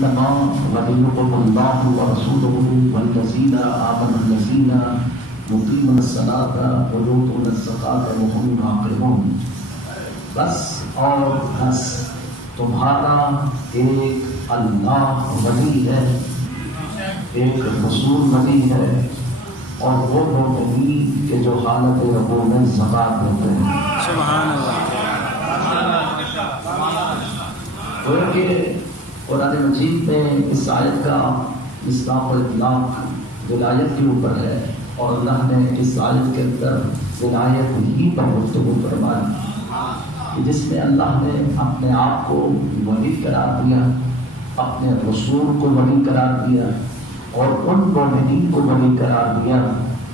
انما وليكم الله ورسوله والذين آمنوا الذين يقيمون الصلاة ويؤتون الزكاة وهم راكعون. بس اور بس تمہارا ایک اللہ ولی ہے، ایک رسول ولی ہے، اور وہ مومنین کے جو حالت رکوع میں زکات دیتے ہیں. سبحان اللہ. کہ قرآن مجید میں اس آیت کا اطلاق و اطلاق ولایت کے اوپر ہے، اور اللہ نے اس آیت کے اندر ولایت ہی پر گفتگو فرمائی، جس میں اللہ نے اپنے آپ کو ولی قرار دیا، اپنے رسول کو ولی قرار دیا، اور ان مومنین کو ولی قرار دیا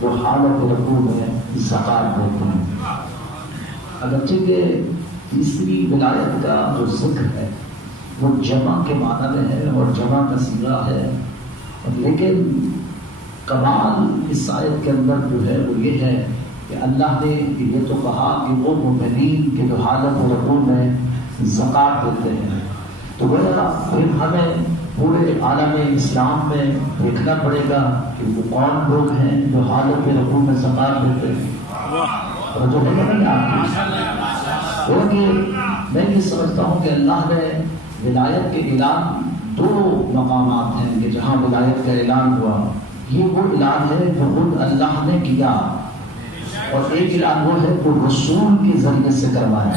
جو حالت رکوع میں زکات دیتے ہیں. اگرچہ کہ تیسری ولایت کا جو ذکر ہے وہ جمع کے معنی میں ہے اور جمع کا صیغہ ہے، لیکن کمال اس آیت کے اندر جو ہے وہ یہ ہے کہ اللہ نے یہ تو کہا کہ وہ مومنین کے جو حالت رکوع میں زکات دیتے ہیں، تو گویا پھر ہمیں پورے عالم اسلام میں دیکھنا پڑے گا کہ وہ کون لوگ ہیں جو حالت رکوع میں زکات دیتے ہیں. اور جو نہیں آپ کہ میں یہ سمجھتا ہوں کہ اللہ نے ولایت کے اعلان دو مقامات ہیں کہ جہاں ولایت کا اعلان ہوا، یہ وہ اعلان ہے جو خود اللہ نے کیا، اور ایک اعلان وہ ہے وہ رسول کے ذریعے سے کروایا.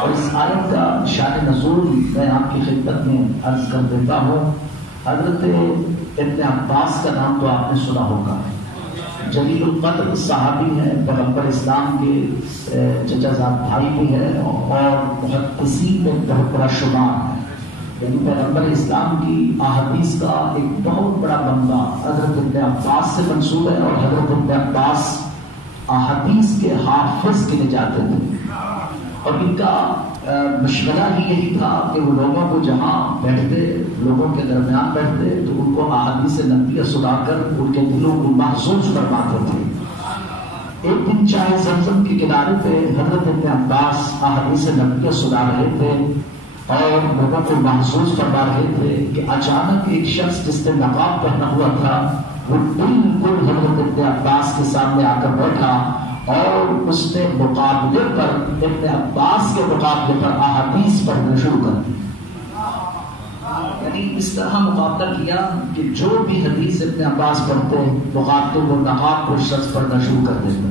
اور اس آیت کا شان نزول میں آپ کی خدمت میں عرض کر دیتا ہوں. حضرت ابن عباس کا نام تو آپ نے سنا ہوگا، جلیل القدر صحابی ہیں، پیغمبر اسلام کے چچا زاد بھائی بھی ہے، اور محدثین میں بہت بڑا شمار ہے. یعنی پیغمبر اسلام کی احادیث کا ایک بہت بڑا بندہ حضرت ابن عباس سے منسوب ہے، اور حضرت ابن عباس احادیث کے حافظ کے لیے جاتے تھے، اور ان کا مشغلہ ہی یہی تھا کہ وہ لوگوں کو جہاں بیٹھتے، لوگوں کے درمیان بیٹھتے، تو ان کو احادیث نبویہ سنا کر ان کے دلوں کو محسوس فرماتے تھے. ایک دن چاہے زمزم کے کنارے پہ حضرت ابن عباس احادیث نبویہ سنا رہے تھے اور لوگوں کو محسوس فرما رہے تھے کہ اچانک ایک شخص جس نے نقاب پہنا ہوا تھا وہ بالکل حضرت ابن عباس کے سامنے آ کر بیٹھا، اور اس نے مقابلے پر ابن عباس کے مقابلے پر احادیث پڑھنا شروع کر دی. یعنی اس طرح مقابلہ کیا کہ جو بھی حدیث ابن عباس پڑھتے مقابلے وہ نقاب کو شخص پڑھنا شروع کر دیتا.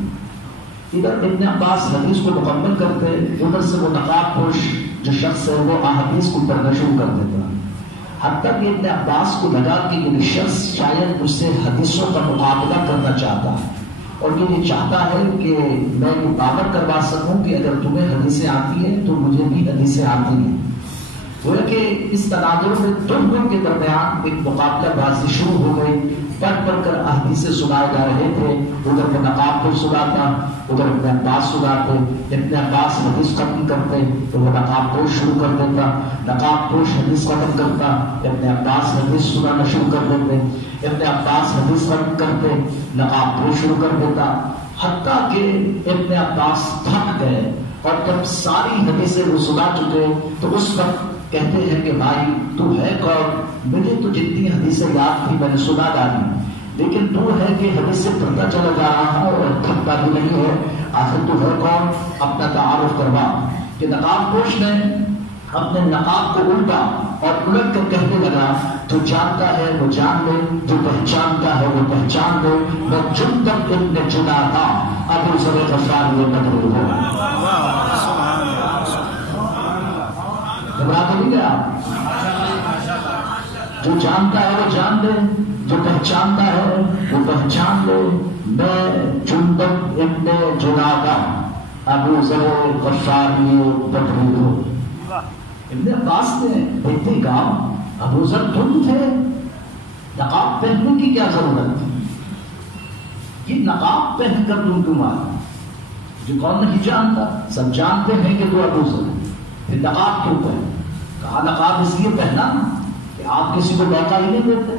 ادھر ابن عباس حدیث کو مکمل کرتے، ادھر سے وہ نقاب پوش جو شخص ہے وہ احادیث کو پڑھنا شروع کر دیتا. حتیٰ کہ ابن عباس کو لگا کہ یہ شخص شاید مجھ سے حدیثوں کا مقابلہ کرنا چاہتا ہے، اور یہ چاہتا ہے کہ میں یہ دعویٰ کروا سکوں کہ اگر تمہیں حدیثیں آتی ہیں تو مجھے بھی حدیثیں آتی ہیں. گویا کہ اس تناظر میں دونوں کے درمیان ایک مقابلہ بازی شروع ہو گئی. پڑھ پڑھ کر احادیثیں سنائے جا رہے تھے، ادھر میں نقاب کو سناتا، ادھر ابن عباس سناتے. ابن عباس حدیث ختم کرتے تو وہ نقاب پوش شروع کر دیتا، نقاب پوش حدیث ختم کرتا، ابن عباس حدیث سنانا شروع کر دیتے. ابن عباس حدیث ختم کرتے، نقاب پوش شروع کر دیتا. حتیٰ کہ ابن عباس تھک گئے، اور جب ساری حدیثیں وہ سنا چکے تو اس وقت کہتے ہیں کہ بھائی تو ہے کون؟ مجھے تو جتنی حدیثیں یاد تھی میں نے سنا ڈالی، لیکن تو ہے کہ حدیثیں پڑھتا چلا جا رہا ہے اور تھکتا بھی نہیں ہے، آخر تو ہے کون؟ اپنا تعارف کروا. کہ نقاب پوش نے اپنے نقاب کو الٹا اور الٹ کر کہنے لگا جو جانتا ہے وہ جان لے، جو پہچانتا ہے وہ پہچان لے، میں جندب ابن جنادہ ابو ذر غفاری بدری ہوں. گھبرا تو نہیں گیا؟ جو جانتا ہے وہ جان لے، جو پہچانتا ہے وہ پہچان لے، میں جندب ابن جنادہ ابو ذر غفاری بدری ہوں. ابن عباس نے دیکھتے کہا ابو ذر تم تھے، نقاب پہننے کی کیا ضرورت تھی؟ یہ نقاب پہن کر تم کیوں آئے؟ جو کون نہیں جانتا، سب جانتے ہیں کہ تو ابو ذر، پھر نقاب کیوں پہن؟ کہا نقاب اس لیے پہنا کہ آپ کسی کو موقع ہی نہیں دیتے.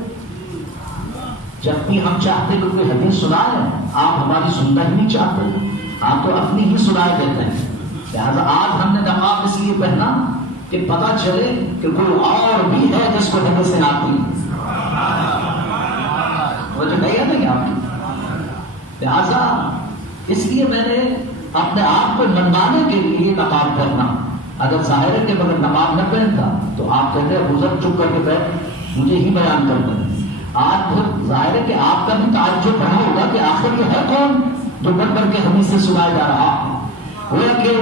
جب بھی ہم چاہتے کہ کوئی حدیث سنائے آپ ہماری سننا ہی نہیں چاہتے، آپ تو اپنی ہی سنائے دیتے ہیں. لہٰذا آج ہم نے نقاب اس لیے پہنا کہ پتا چلے کہ کوئی اور بھی ہے جس جس کو حدیثیں آتی ہیں، وہ جو نہیں ہے نا آپ کی، لہٰذا اس لیے میں نے اپنے آپ کو منوانے کے لیے نقاب پہنا. اگر ظاہر ہے کہ مگر نقاب نہ پہنتا تو آپ کہتے ہیں بزرگ چپ کر کے بیٹھ مجھے ہی بیان کرنا. آج پھر ظاہر ہے کہ آپ کا بھی تعجب بڑا ہوگا کہ آخر یہ ہے کون جو بڑھ بڑھ کے حدیث سے سنایا جا رہا. وہ کہ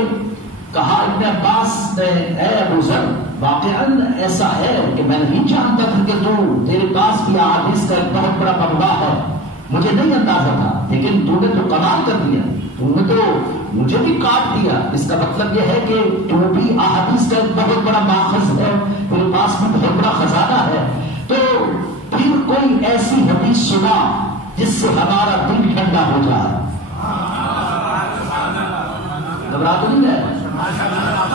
کہا ابن عباس نے اے ابو ذر واقعاً ایسا ہے کہ میں نہیں جانتا تھا کہ تیرے پاس بھی احادیث کا ایک بہت بڑا مبلغ ہے، مجھے نہیں اندازہ تھا، لیکن تو نے تو کمال کر دیا، تو نے تو مجھے بھی کاٹ دیا. اس کا مطلب یہ ہے کہ تو بھی احادیث کا ایک بہت بڑا ماخذ ہے، تیرے پاس بھی بہت بڑا خزانہ ہے. تو پھر کوئی ایسی حدیث سنا جس سے ہمارا دل ٹھنڈا ہو جائے. گھبرا تو نہیں ہے.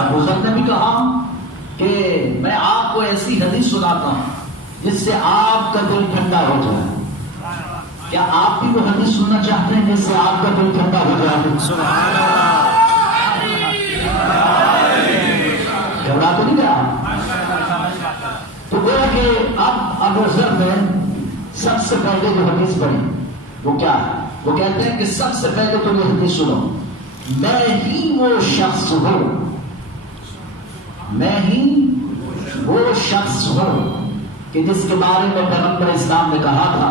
ابو ذر نے بھی کہا کہ میں آپ کو ایسی حدیث سناتا ہوں جس سے آپ کا دل ٹھنڈا ہو جائے. کیا آپ بھی وہ حدیث سننا چاہتے ہیں جس سے آپ کا دل ٹھنڈا ہو جائے؟ سبحان اللہ. گھبرا تو نہیں گیا. تو گویا کہ اب ابو ذر نے سب سے پہلے جو حدیث پڑھی وہ کیا ہے؟ وہ کہتے ہیں کہ سب سے پہلے تو یہ حدیث سنو، میں ہی وہ شخص ہوں، میں ہی وہ شخص ہوں کہ جس کے بارے میں پیغمبر اسلام نے کہا تھا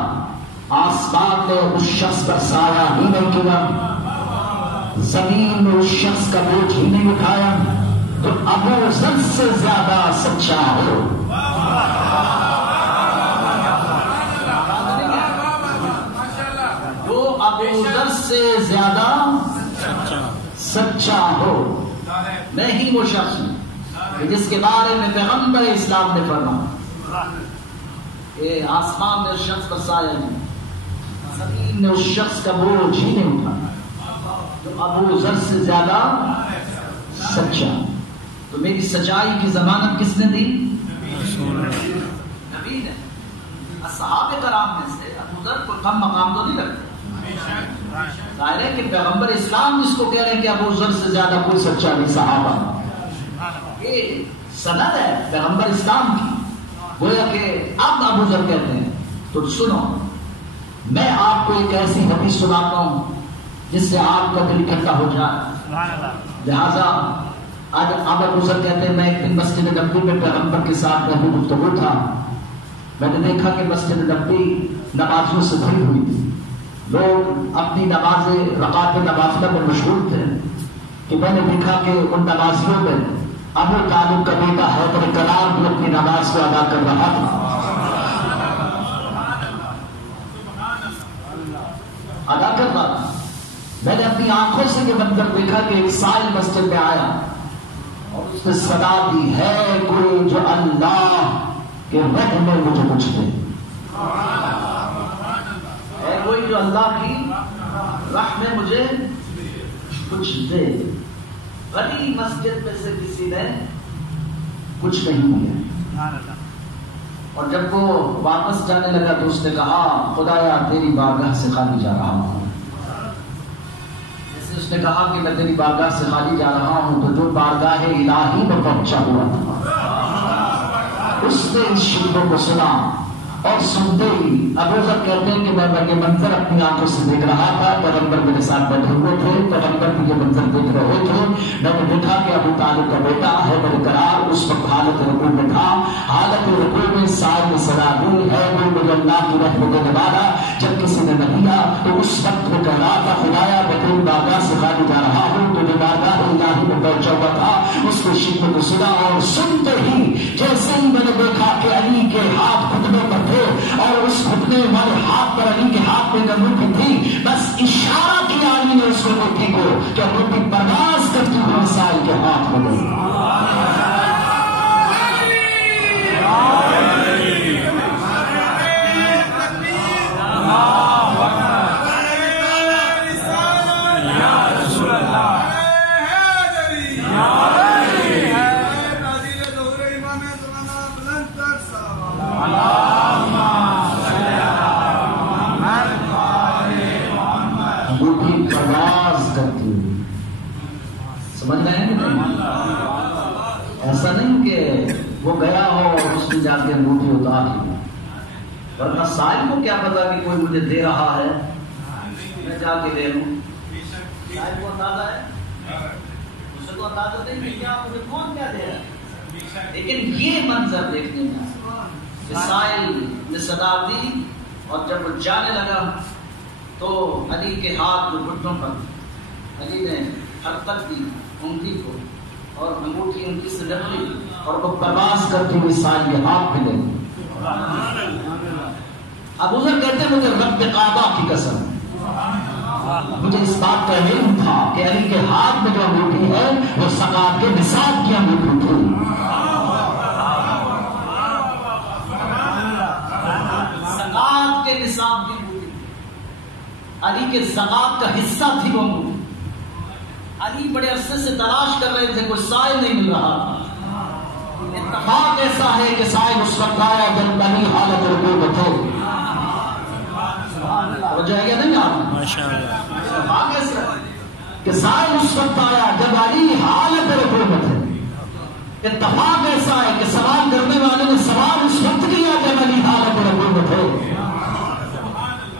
آسمان نے اس شخص پر سایہ ہی نہیں کیا، زمین میں اس شخص کا بوجھ ہی نہیں اٹھایا. تو ابو ذر سے زیادہ سچا ہو. وہ ابو ذر سے زیادہ سچا ہو. میں ہی وہ شخص ہوں جس کے بارے میں پیغمبر اسلام نے فرمایا کہ آسمان میں اس شخص پر سایہ نہیں، زمین میں اس شخص کا بوجھ ہی نہیں اٹھا. تو ابو ذر سے زیادہ سچا. تو میری سچائی کی ضمانت کس نے دی؟ نبی نے. اصحاب کرام میں سے ابو ذر کو کم مقام تو نہیں رکھتے. ظاہر ہے کہ پیغمبر اسلام جس کو کہہ رہے ہیں کہ ابو ذر سے زیادہ کوئی سچا نہیں صحابہ. یہ سند ہے پیغمبر اسلام کی. گویا کہ اب ابو ذر کہتے ہیں تو سنو میں آپ کو ایک ایسی حدیث سناتا ہوں جس سے آپ کا دل ٹھنڈا ہو جائے. لہذا اب ابو ذر کہتے ہیں میں ایک دن مسجد نبوی میں پیغمبر کے ساتھ محبوب گفتگو تھا. میں نے دیکھا کہ مسجد نبوی نمازیوں سے بھری ہوئی تھی. لوگ اپنی نماز رکعت نوافلہ میں مشغول تھے کہ میں نے دیکھا کہ ان نمازیوں میں ابو طالب کا بیٹا حیدر کرار بھی اپنی نماز کو ادا کر رہا تھا. میں نے اپنی آنکھوں سے یہ منظر دیکھا کہ ایک سائل مسجد میں آیا اور اس نے صدا دی ہے کوئی جو اللہ کے رحم میں مجھے کچھ دے. ہے کوئی جو اللہ کی رحم میں مجھے کچھ دے. غنی مسجد میں سے کسی نے کچھ نہیں دیا. اور جب وہ واپس جانے لگا تو اس نے کہا خدایا تیری بارگاہ سے خالی جا رہا ہوں. جیسے اس نے کہا کہ میں تیری بارگاہ سے خالی جا رہا ہوں تو جو بارگاہ الہی میں پہنچا ہوا تھا اس نے اس شعروں کو سنا اور سنتے ہی ابو ذر کہتے ہیں کہ میں یہ منظر اپنی آنکھوں سے دیکھ رہا تھا. پیغمبر میرے ساتھ بیٹھے ہوئے تھے، پیغمبر بھی یہ منظر دیکھ رہے تھے. میں نے دیکھا کہ ابو طالب کا بیٹا ہے برقرار اس وقت حالت رکوع میں تھا. حالت رکوع میں سائے میں صدا دی ہے کوئی مجھے اللہ کی رحمت دینے والا. جب کسی نے نہ دیا تو اس وقت وہ کہہ رہا تھا خدایا میں تیری بارگاہ سے خالی جا رہا ہوں. تو جو بارگاہ الہی میں پہنچا ہوا تھا اس کے شکر کو سنا اور سنتے ہی جیسے ہی میں نے دیکھا کہ علی کے ہاتھ گھٹنے پر تھے اور اس گھٹنے والے ہاتھ پر علی کے ہاتھ میں انگوٹھی تھی، بس اشارہ کیا علی نے اس انگوٹھی کو کہ انگوٹھی پرواز کرتی ہوئی سائل کے ہاتھ میں گئی. سمجھ رہے ہیں؟ ایسا نہیں کہ وہ گیا ہو اور اس نے جا کے انگوٹھی اتار لی، ورنہ سائل کو کیا پتا کہ کوئی مجھے دے رہا ہے، میں جا کے لے لوں۔ سائل کو اندازہ ہے، اسے تو اندازہ نہیں کہ کیا مجھے کون کیا دے رہا ہے، لیکن یہ منظر دیکھنے کا سائل نے صدا دی، اور جب وہ جانے لگا تو علی کے ہاتھ جو گھٹنوں پر، علی نے حرکت دی انگلی کو اور انگوٹھی انگلی سے لگ لی، اور وہ پرواز کرتی ہوئی سائل کے ہاتھ میں لگی۔ ابو ذر کہتے ہیں مجھے رب کعبہ کی قسم، مجھے اس بات کا علم تھا کہ علی کے ہاتھ میں جو انگوٹھی ہے وہ زکات کے نصاب کی انگوٹھی تھی۔ زکات کے نصاب کی انگوٹھی، علی کے زکات کا حصہ تھی وہ انگوٹھی۔ علی بڑے عرصے سے تلاش کر رہے تھے، کوئی سائل نہیں مل رہا۔ اتفاق ایسا ہے کہ سائل اس وقت آیا جب علی حالت رکوع میں تھے۔ جو ہے نہیں آپ اتفاق ایسا ہے کہ سائل اس وقت آیا جب علی حالت رکوع میں تھے۔ اتفاق ایسا ہے کہ سوال کرنے والے نے سوال اس وقت کیا جب علی حالت رکوع میں تھے،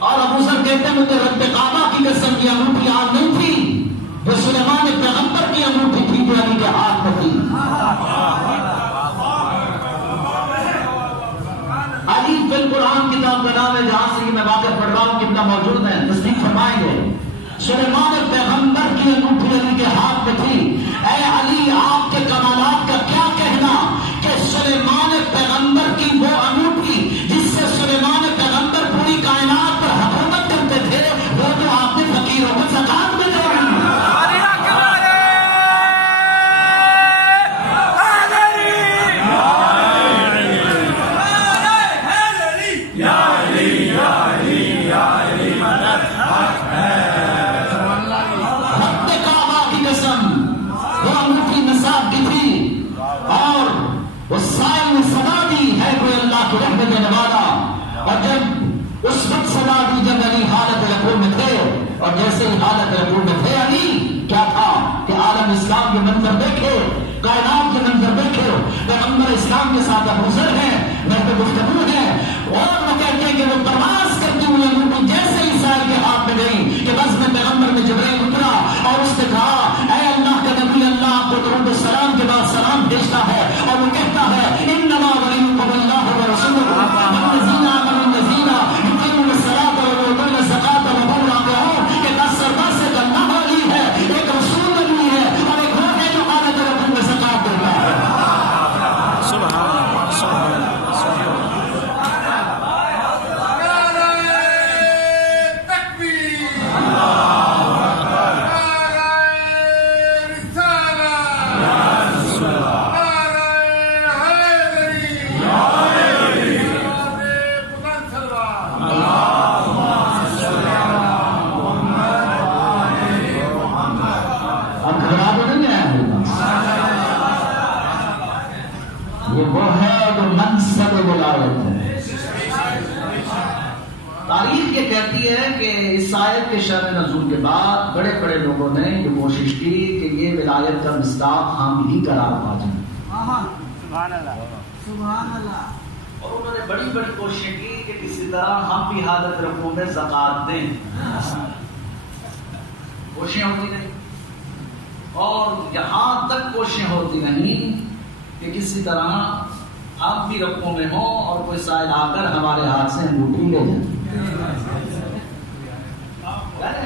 اور ابو ذر کہتے ہیں مجھے رب کعبہ کی قسم یہ انگوٹھی آج نہیں تھی، جو سلیمان پیغمبر کی انگوٹھی تھی جو علی کے ہاتھ میں تھی۔ علی فی القرآن کتاب کا نام ہے جہاں سے یہ میں واقعہ پڑھ رہا ہوں، کتنا موجود ہے، تصدیق فرمائیں گے۔ سلیمان پیغمبر کی انگوٹھی علی کے ہاتھ میں تھی۔ اے علی آپ کے کمالات کا کیا کہنا کہ سلیمان پیغمبر کی وہ انگوٹھی جس سے سلیمان پیغمبر پوری کائنات پر حکومت کرتے تھے، وہ تو آپ نے فقیروں کو زکات میں دے دی۔ اور جب اس وقت صدا دی جب علی حالت رکوع میں تھے، اور جیسے ہی حالت رکوع میں تھے علی کیا تھا کہ عالم اسلام کے منظر دیکھے، کائنات کے منظر دیکھے، پیغمبر اسلام کے ساتھ ابو ذر ہیں، محض گفتگو ہے، اور وہ کہتے ہیں کہ وہ پرواز کرتی ہوئی انگوٹھی جیسے ہی سائل کے ہاتھ میں گئی کہ بس میں پیغمبر میں جبرائیل اترا اور اس نے کہا اے اللہ کا نبی، اللہ آپ کو درود السلام کے بعد سلام بھیجتا ہے، اور وہ کہتا ہے انما ولیکم اللہ ورسولہ والذین آمنوا الذین یقیمون الصلاۃ ویؤتون الزکاۃ وهم راکعون، کہ دس سردار سے اللہ علی ہے، ایک رسول علی ہے، اور ایک وہ ہے جو حالت رکوع میں زکات دیتا ہے۔ سبحان اللہ، سبحان اللہ، سبحان اللہ۔ تاریخ یہ کہتی ہے کہ اس آیت کے شأن نزول کے بعد بڑے بڑے لوگوں نے یہ کوشش کی کہ یہ ولایت کا مصداق ہم ہی قرار پا جائیں۔ سبحان اللہ، سبحان اللہ۔ اور انہوں نے بڑی بڑی کوششیں کی کہ کسی طرح ہم بھی حالت رکوع میں زکات دیں، کوششیں ہوتی نہیں، اور یہاں تک کوششیں ہوتی نہیں کہ کسی طرح ہم بھی رکوع میں ہوں اور کوئی سائل آ کر ہمارے ہاتھ سے انگوٹھی لے جائیں۔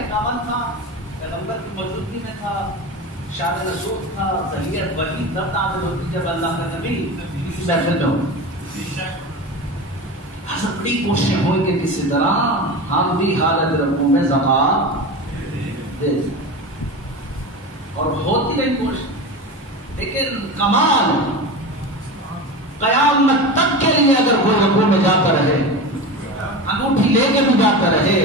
کامن تھا، پیغمبر کی موجودگی میں تھا، شان رسول تھا، ذریعہ وحی تب نازل ہوتی جب اللہ کا نبی کسی محفل میں ہو۔ حضرت بڑی کوششیں ہوئی کہ کسی طرح ہم بھی حالت رکوع میں زکات دے دیں، اور ہوتی رہی کوشش، لیکن کمال قیامت تک کے لیے اگر کوئی رکوع میں جاتا رہے، انگوٹھی لے کے بھی جاتا رہے،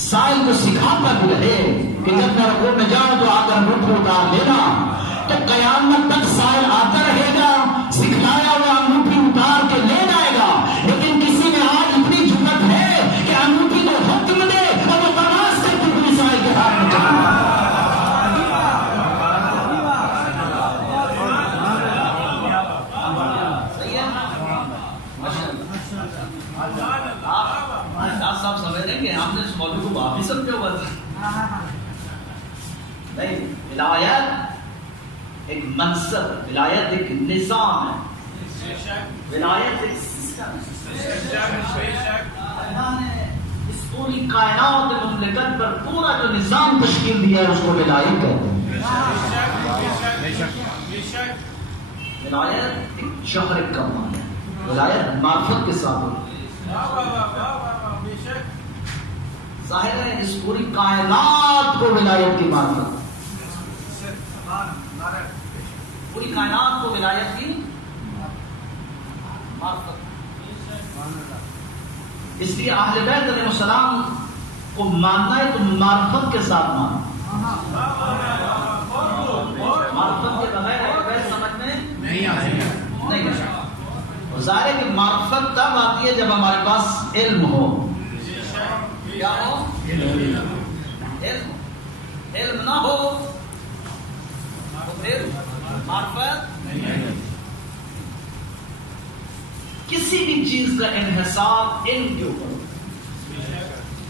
سائل کو سکھاتا بھی رہے کہ جب میں رکوع میں جاؤں تو آ کر انگوٹھی اتار لینا، تو قیامت تک سائل آتا رہے گا، سکھلایا ہوا انگوٹھی اتار کے لے جائے گا۔ لیکن کسی نے آج اتنی جرأت ہے کہ انگوٹھی کو حکم دے اور وہ پرواز سے پوری سائل کے ہاتھ میں چلا جائے۔ آپ صاحب سمجھ رہے ہیں ہم نے اس موضوع کو آپ ہی سمجھے ہوگا نہیں. ولایت ایک منصب، ولایت ایک نظام ہے، ولایت ایک سسٹم ہے. اللہ نے اس پوری کائنات مملکت پر پورا جو نظام تشکیل دیا ہے اس کو ولایت کہتے ہیں. ولایت ایک شہر کا معنی ہے، ولایت معرفت کے ساتھ ہوتی ہے. ظاہر ہے اس پوری کائنات کو ولایت کی معرفت، پوری کائنات کو ولایت کی معرفت. اس لیے اہل بیت علیہ السلام کو ماننا ہے تو معرفت کے ساتھ ماننا. معرفت کے بغیر اہل بیت سمجھ میں نہیں آتا. ظاہر ہے کہ معرفت تب آتی ہے جب ہمارے پاس علم ہو. کیا ہو؟ علم نہ ہو تو پھر معرفت نہیں. کسی بھی چیز کا انحصار علم کے اوپر.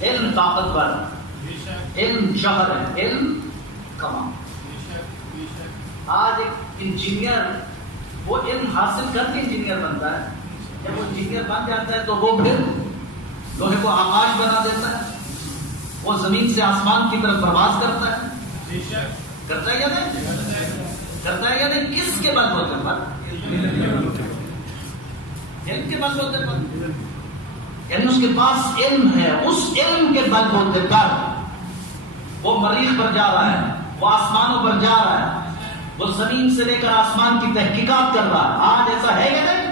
علم طاقتور، علم شہر ہے، علم کمال. آج ایک انجینئر وہ علم حاصل کر کے انجینئر بنتا ہے. جب وہ انجینئر بن جاتا ہے تو وہ پھر لوہے کو آکاش بنا دیتا ہے، وہ زمین سے آسمان کی طرف پرواز کرتا ہے. کرتا ہے یا نہیں؟ کرتا ہے یا نہیں؟ کس کے بل ہوتے پر؟ علم کے بل ہوتے پر. یعنی اس کے پاس علم ہے، اس علم کے بل ہوتے پر وہ مریخ پر جا رہا ہے، وہ آسمانوں پر جا رہا ہے، وہ زمین سے لے کر آسمان کی تحقیقات کر رہا ہے. آج ایسا ہے یا نہیں؟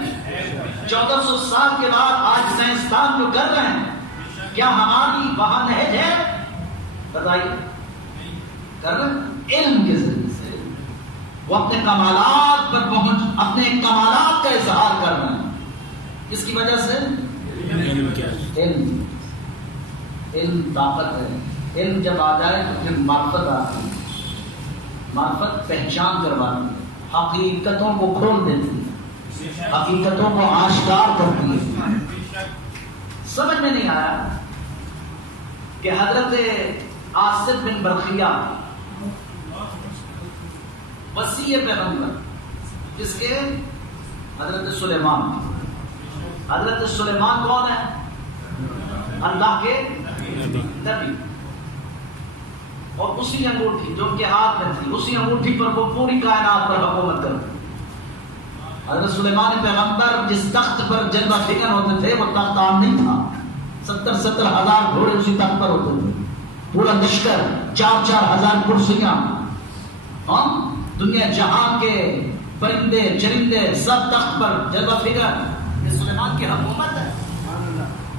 1400 سال کے بعد آج سائنسدان جو کر رہے ہیں، کیا ہماری وہاں نہج ہے؟ بتائیے. کر رہے ہیں علم کے ذریعے سے. وہ اپنے کمالات پر پہنچ، اپنے کمالات کا اظہار کر رہے ہیں. اس کی وجہ سے علم طاقت ہے. علم جب آ جائے تو پھر معرفت آتی ہے. معرفت پہچان کرواتی ہے، حقیقتوں کو کھول دیتی ہے، حقیقتوں کو آشکار کرتی ہے. سمجھ میں نہیں آیا کہ حضرت آصف بن برقیہ وصی پیغمبر، جس کے حضرت سلیمان. حضرت سلیمان کون ہے؟ اللہ کے نبی. اور اسی انگوٹھی جو ان کے ہاتھ میں تھی، اسی انگوٹھی پر وہ پوری کائنات پر حکومت کرتے. حضرت سلیمان پیغمبر جس تخت پر جلوہ فکن ہوتے تھے وہ تخت عام نہیں تھا. 70 ہزار گھوڑے اسی تخت پر ہوتے تھے، پورا لشکر، 4 ہزار کرسیاں، دنیا جہاں کے پرندے چرندے سب تخت پر جلوہ فکن. یہ سلیمان کی حکومت ہے.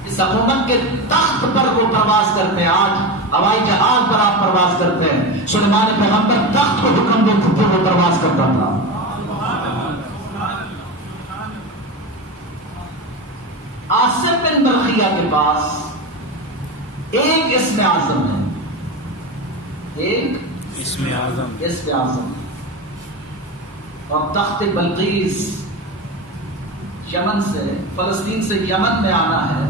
اس حکومت کے تخت پر وہ پرواز کرتے ہیں. آج ہوائی جہاز پر آپ پرواز کرتے ہیں، سلیمان پیغمبر تخت کو حکم دیتے تھے، وہ پرواز کرتا تھا. آصف بن برقیہ کے پاس ایک اسم اعظم ہے، ایک اسم اعظم. اور تخت بلقیس یمن سے، فلسطین سے یمن میں آنا ہے،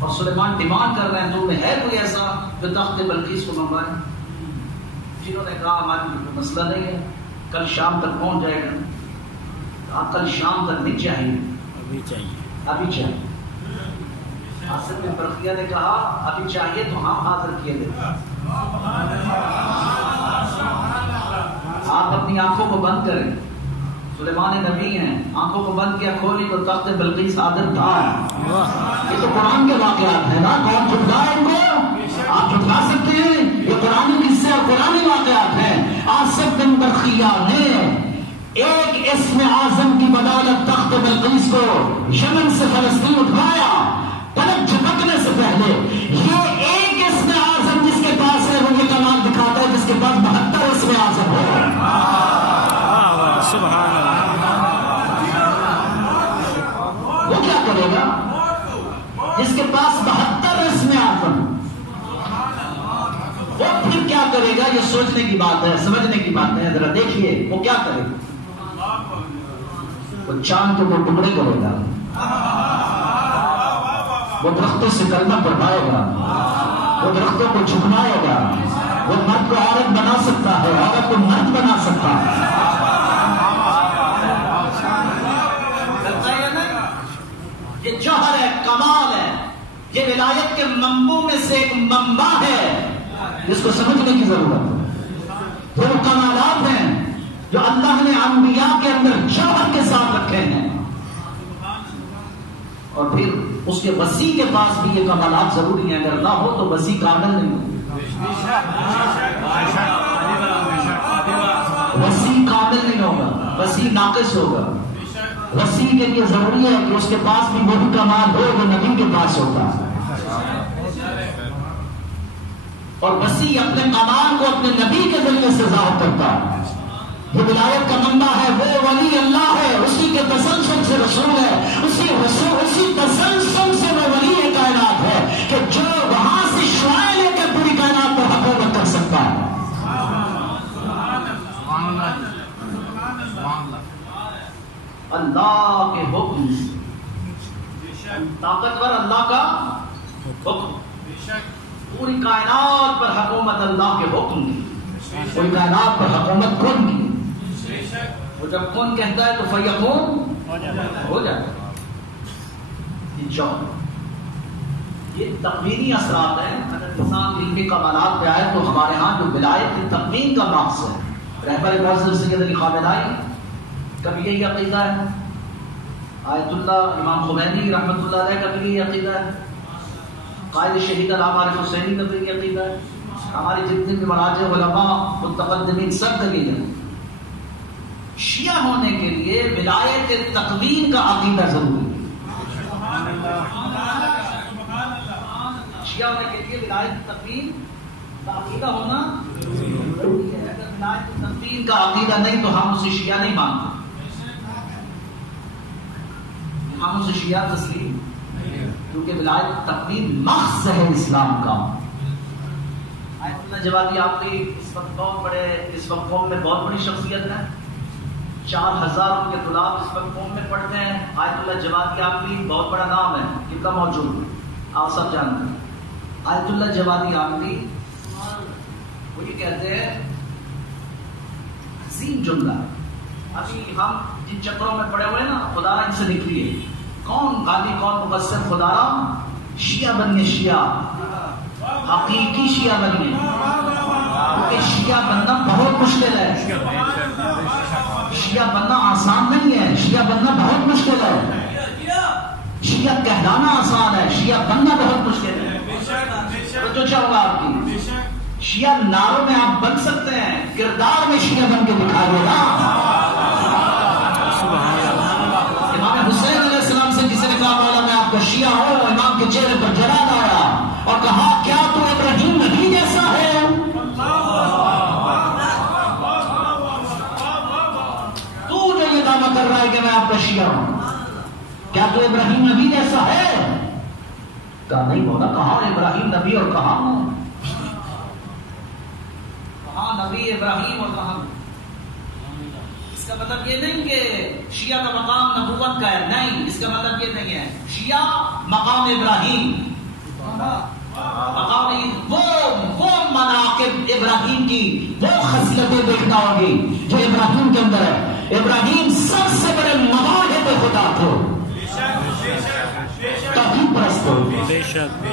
اور سلیمان ڈیمانڈ کر رہے ہیں تو میں ہے کوئی ایسا جو تخت بلقیس کو منگوائے. جنہوں نے کہا ہمارے کوئی مسئلہ نہیں ہے، کل شام تک پہنچ جائے گا. کل شام تک نہیں چاہیے، ابھی چاہیے. آصف بن برقیہ نے کہا ابھی چاہیے تو ہم حاضر کیے دیتے. آپ اپنی آنکھوں کو بند کریں، سلیمان نبی ہیں، آنکھوں کو بند کیا، کھولی تو تخت بلقیس حاضر تھا. یہ تو قرآن کے واقعات ہیں نا، کون جھٹلائے ان کو؟ آپ جھٹلا سکتے ہیں؟ یہ قرآن قصے اور قرآن واقعات ہیں. آصف بن برقیہ نے ایک اسم اعظم کی بدولت تخت بلقیس کو یمن سے فلسطین اٹھایا. پلک جھپکنے سے پہلے یہ ایک اسم اعظم جس کے پاس ہے وہ یہ کمال دکھاتا ہے جس کے پاس 72 اسم اعظم ہو. سبحان اللہ. وہ کیا کرے گا جس کے پاس 72 اسم اعظم؟ وہ پھر کیا کرے گا؟ یہ سوچنے کی بات ہے، سمجھنے کی بات ہے. ذرا دیکھیے وہ کیا کرے گا. وہ چاند کو ٹکڑے کرے گا، وہ درختوں سے کلمہ پڑھائے گا، وہ درختوں کو جھکائے گا، وہ مرد کو عورت بنا سکتا ہے، عورت کو مرد بنا سکتا ہے۔ یہ جوہر ہے، کمال ہے، یہ ولایت کے منبع میں سے ایک منبع ہے جس کو سمجھنے کی ضرورت ہے۔ وہ کمالات ہیں جو اللہ نے انبیاء کے اندر جوہر کے ساتھ رکھے ہیں، اور پھر اس کے وسیع کے پاس بھی یہ کمالات ضروری ہیں، اگر نہ ہو تو وسیع کامل نہیں ہو، وسیع کامل نہیں ہوگا، وسیع ناقص ہوگا۔ وسیع کے لیے ضروری ہے کہ اس کے پاس بھی وہی کمال ہو جو نبی کے پاس ہوتا ہے، اور وسیع اپنے کمال کو اپنے نبی کے ذریعے سے ظاہر کرتا ہے۔ جو ولایت کا منبع ہے وہ ولی اللہ ہے، اسی کے تسلسل سے رسول ہے، اسی تسلسل سے وہ ولی کائنات ہے کہ جو وہاں سے شعاع لے کر پوری کائنات پر حکومت کر سکتا ہے۔ اللہ کے حکم، طاقتور اللہ کا حکم، پوری کائنات پر حکومت اللہ کے حکم کی، پوری کائنات پر حکومت کن کی۔ وہ جب کن کہتا ہے تو فیکون ہو جائے۔ یہ تقویمی اثرات ہیں۔ اگر انسان علمی کمالات پہ آئے تو ہمارے ہاں جو ولایت کی تقویم کا مقصد ہے، رہبر معزز سید علی خامنہئی کبھی یہی عقیدہ ہے، آیت اللہ امام خمینی رحمۃ اللہ علیہ کا بھی یہی عقیدہ ہے، قائد شہید علامہ عارف حسینی کا بھی یہی عقیدہ ہے، ہماری جتنے بھی مراجع علماء متقدمین سب دلیل ہے۔ شیعہ ہونے کے لیے ولایت تقویم کا عقیدہ ضروری ہے۔ شیعہ ہونے کے لیے ولایت تقویم کا عقیدہ ہونا ضروری ہے۔ اگر ولایت تقویم کا عقیدہ نہیں تو ہم اسے شیعہ نہیں مانتے، ہم اسے شیعہ تسلیم، کیونکہ ولایت تقویم مقصد ہے اسلام کا۔ آیت اللہ جوادی آپ کی اس وقت قوم میں بہت بڑی شخصیت ہے، 4000 کے طلاب اس وقت قوم میں پڑھتے ہیں۔ آیت اللہ جوادی آپ کی بہت بڑا نام ہے، کتنا موجود ہے آپ سب جانتے ہیں۔ آیت اللہ جوادی آپ کی وہ یہ کہتے ہیں، عظیم جملہ، ابھی ہم جن چکروں میں پڑے ہوئے نا، خدا را ان سے نکلیے، کون غازی کون مبصر، خدا را شیعہ بنیے، شیعہ حقیقی شیعہ بنیے، کیونکہ شیعہ بننا بہت مشکل ہے، شیعہ بننا آسان نہیں ہے، شیعہ بننا بہت مشکل ہے، شیعہ کہلانا آسان ہے، شیعہ بننا بہت مشکل ہے۔ تو چاہوں گا آپ کی شیعہ ناروں میں آپ بن سکتے ہیں، کردار میں شیعہ بن کے دکھائیے گا۔ امام حسین علیہ السلام سے کسی نے کہا مولا میں آپ کا شیعہ ہوں، امام کے چہرے پر جلال آیا اور کہا کیا تو ابراہیم نبی جیسا ہے؟ تو جو یہ دعویٰ کر رہا ہے کہ میں آپ کا شیعہ ہوں، کیا تو ابراہیم نبی جیسا ہے؟ کہا نہیں مولا، کہاں ابراہیم نبی اور کہاں نبی ابراہیم اور کہاں؟ اس کا مطلب یہ نہیں کہ شیعہ کا مقام نبوت کا ہے، نہیں، اس کا مطلب یہ نہیں ہے۔ شیعہ مقام ابراہیم، مقام وہ مناقب ابراہیم کی وہ خصلتیں دیکھتا ہوگی جو ابراہیم کے اندر ہے۔ ابراہیم سب سے بڑے مواہب خدا تھے، توحید پرست ہو،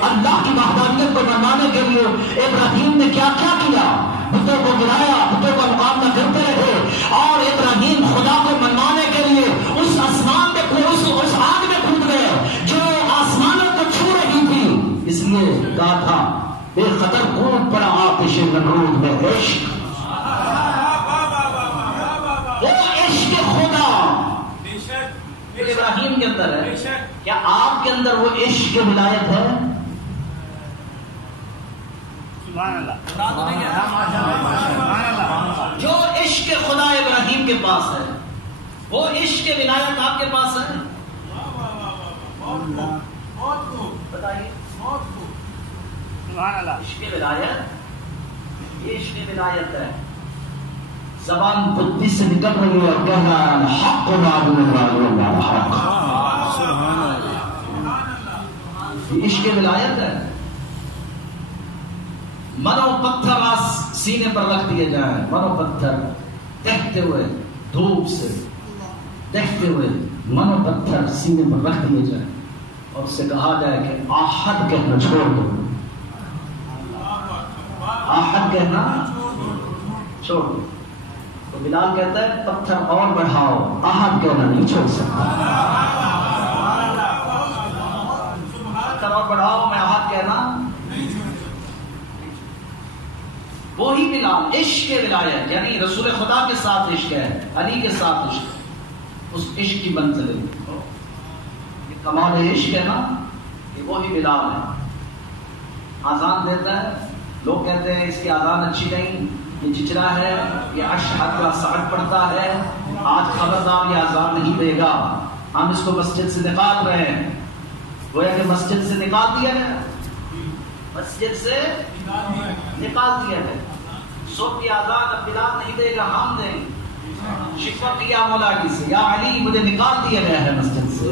اللہ کی وحدانیت کو منانے کے لیے ابراہیم نے کیا کیا کیا، بتوں کو گرایا، بتوں کا مقابلہ کرتے رہے، اور ابراہیم خدا کو منانے کے لیے اس آسمان میں اس آگ میں کود گئے جو آسمانوں کو چھو رہی تھی۔ اس لیے کہا تھا بے خطر کود پڑا آتش نمرود میں عشق، وہ عشق خدا ابراہیم کے اندر ہے۔ کیا آپ کے اندر وہ عشق ولایت ہے؟ جو عشق خدا ابراہیم کے پاس ہے وہ عشق ولایت آپ کے پاس ہے؟ بتائیے، عشق ولایت، یہ عشق ولایت ہے۔ زبان بدی سے نکل رہی ہے اور کہہ رہا ہے حق یہ عشق ولایت ہے. منو پتھر سینے پر رکھ دیے جائیں، منو پتھر دہتے ہوئے دھوپ سے دہتے ہوئے منو پتھر سینے پر رکھ دیے جائیں اور اس سے کہا جائے کہ آحد کہنا چھوڑ دو، آحد کہنا چھوڑ دو. تو بلال کہتا ہے پتھر اور بڑھاؤ، آحد کہنا نہیں چھوڑ سکتا. پتھر اور بڑھاؤ، میں آحد کہنا. وہی بلال عشق ولایت، یعنی رسول خدا کے ساتھ عشق ہے، علی کے ساتھ عشق ہے، اس عشق کی منزل ہے. یہ کمال عشق ہے نا، یہ وہی بلال ہے. آزان دیتا ہے، لوگ کہتے ہیں اس کی آزان اچھی نہیں، یہ چچرا ہے، یہ اشہد کا سعد پڑھتا ہے، آج خبردار یہ آزان نہیں دے گا، ہم اس کو مسجد سے نکال رہے ہیں. گویا کہ مسجد سے نکال دیا گیا، مسجد سے نکال دیا گیا. صبح کی آزان اب بلال نہیں دے گا، ہم دیں گے. شکوہ کیا مولا کی سے، یا علی مجھے نکال دیا گیا ہے مسجد سے،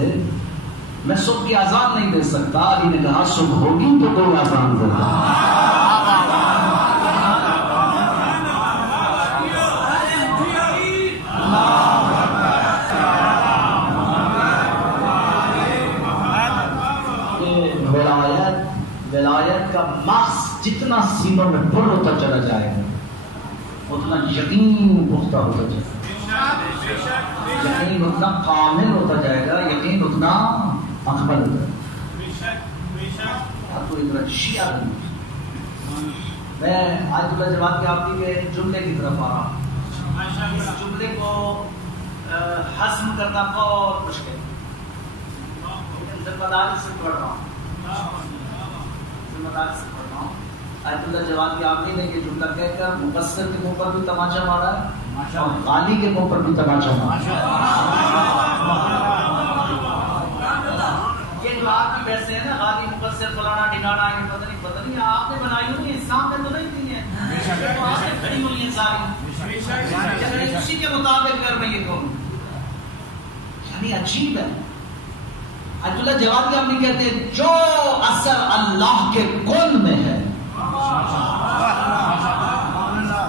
میں صبح کی آزان نہیں دے سکتا. علی نے کہا صبح ہوگی تو کوئی آزان دیتا. ولایت کا مقصد جتنا سینوں میں پر ہوتا چلا جائے گا اتنا یقین پختہ ہوتا جائے گا، یقین اتنا کامل ہوتا جائے گا، یقین اتنا اکمل ہوتا ہے. آپ کو اتنا شیعہ نہیں. میں آیت اللہ جواد کے آپ کے جملے کی طرف آ رہا ہوں. اس جملے کو ہضم کرنا بہت مشکل ہے، لیکن ذمہ داری سے پڑھ رہا ہوں، آیت اللہ جواد کی آمین نے یہ جملہ کہہ کر مقصر کے منہ پر بھی تماچا مارا ہے اور غالی کے منہ پر بھی تماچا مارا ہے. یہ جو آپ بھی ویسے ہیں نا، غالی مقصر فلانا ڈھکانا، یہ پتہ نہیں آپ نے بنائی ہوئی، اسلام میں تو نہیں تھی ہیں، آپ نے کھڑی ہوئی ہیں ساری، اسی کے مطابق کر میں یہ کہوں. یعنی عجیب ہے. آیت اللہ جواد کی آمین کہتے ہیں جو اثر اللہ کے کون میں ہے،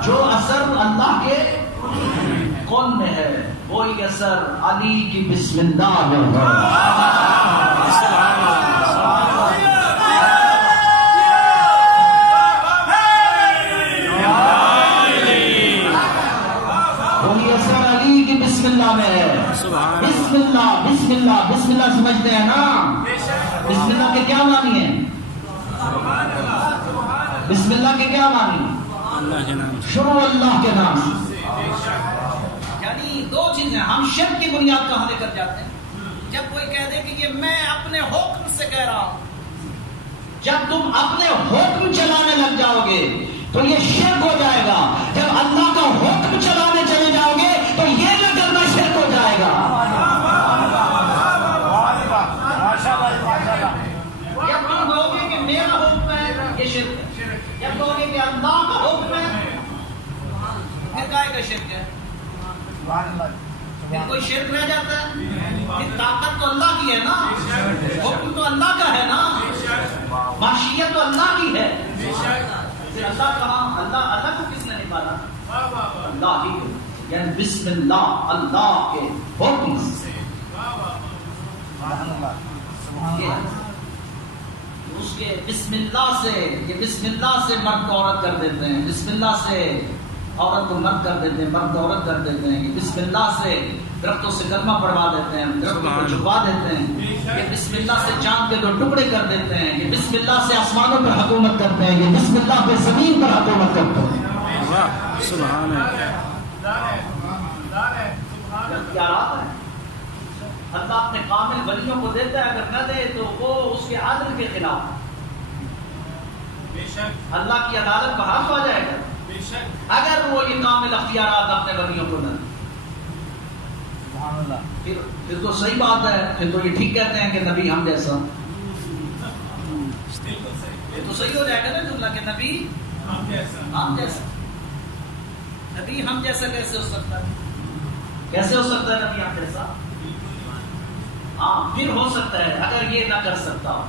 جو اثر اللہ کے کون میں ہے وہی اثر علی کی بسم اللہ میں ہے. وہی اثر علی کی بسم اللہ میں ہے. بسم اللہ بسم اللہ بسم اللہ سمجھتے ہیں نا؟ بسم اللہ کے کیا معنی ہے؟ بسم اللہ کے کیا معنی؟ شروع اللہ کے نام. یعنی دو چیزیں ہم شرک کی بنیاد کہاں لے کر جاتے ہیں. جب کوئی کہہ دے کہ یہ میں اپنے حکم سے کہہ رہا ہوں، جب تم اپنے حکم چلانے لگ جاؤ گے تو یہ شرک ہو جائے گا. جب اللہ کا حکم چلانے چلے جاؤ گے تو یہ نہ کرنا شرک ہو جائے گا. جب تم کہو گے کہ میرا حکم ہے یہ شرک ہے، جب کہو گے کہ اللہ کا حکم ہے پھر کائے کا شرک ہے. پھر کوئی شرک رہ جاتا ہے؟ پھر طاقت تو اللہ کی ہے نا، حکم تو اللہ کا ہے نا، معاشیت تو اللہ کی ہے. پھر اللہ کہاں؟ اللہ کو کس نے نکالا؟ اللہ ہی کو. یعنی بسم اللہ اللہ کے حکم سے. اس کے بسم اللہ سے، یہ بسم اللہ سے مرد کو عورت کر دیتے ہیں، بسم اللہ سے عورت کو مرد کر دیتے ہیں، مرد کو عورت کر دیتے ہیں. یہ بسم اللہ سے درختوں سے کلمہ پڑھوا دیتے ہیں، درختوں کو چھپا دیتے ہیں. یہ بسم اللہ سے چاند کے 2 ٹکڑے کر دیتے ہیں. یہ بسم اللہ سے آسمانوں پر حکومت کرتے ہیں. یہ بسم اللہ پہ زمین پر حکومت کرتے ہیں. سبحان اللہ. کیا رات ہے؟ اللہ اپنے کامل ولیوں کو دیتا ہے، اگر نہ دے تو وہ اس کے عدل کے خلاف، اللہ کی عدالت کا حق آ جائے گا اگر وہ یہ کامل اختیارات اپنے ولیوں کو نہ دے. پھر تو صحیح بات ہے، پھر تو یہ ٹھیک کہتے ہیں کہ نبی ہم جیسا. یہ تو صحیح ہو جائے گا نا جملہ کہ نبی ہم جیسا. نبی ہم جیسا کیسے ہو سکتا ہے؟ کیسے ہو سکتا ہے نبی ہم جیسا؟ ہاں پھر ہو سکتا ہے اگر یہ نہ کر سکتا ہو.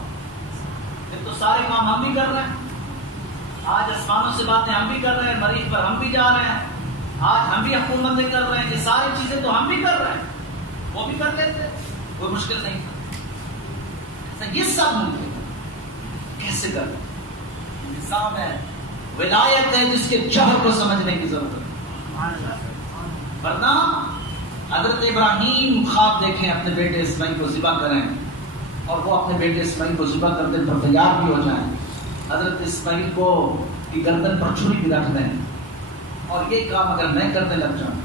پھر تو سارے کام ہم بھی کر رہے ہیں. آج آسمانوں سے باتیں ہم بھی کر رہے ہیں, مریض پر ہم بھی جا رہے ہیں, آج ہم بھی حکومتیں کر رہے ہیں. یہ ساری چیزیں تو ہم بھی کر رہے ہیں, وہ بھی کر لیتے, کوئی مشکل نہیں تھا. یہ سب ممکن کیسے کر نظام ہے, ولایت ہے جس کے جوہر کو سمجھنے کی ضرورت ہے. ورنہ حضرت ابراہیم خواب دیکھیں اپنے بیٹے اسماعیل کو ذبح کریں, اور وہ اپنے بیٹے اسماعیل کو ذبح کرنے پر تیار بھی ہو جائیں. حضرت اسماعیل کو کی گردن پر چھری بھی رکھ دیں, اور یہ کام اگر میں کرنے لگ جاؤں,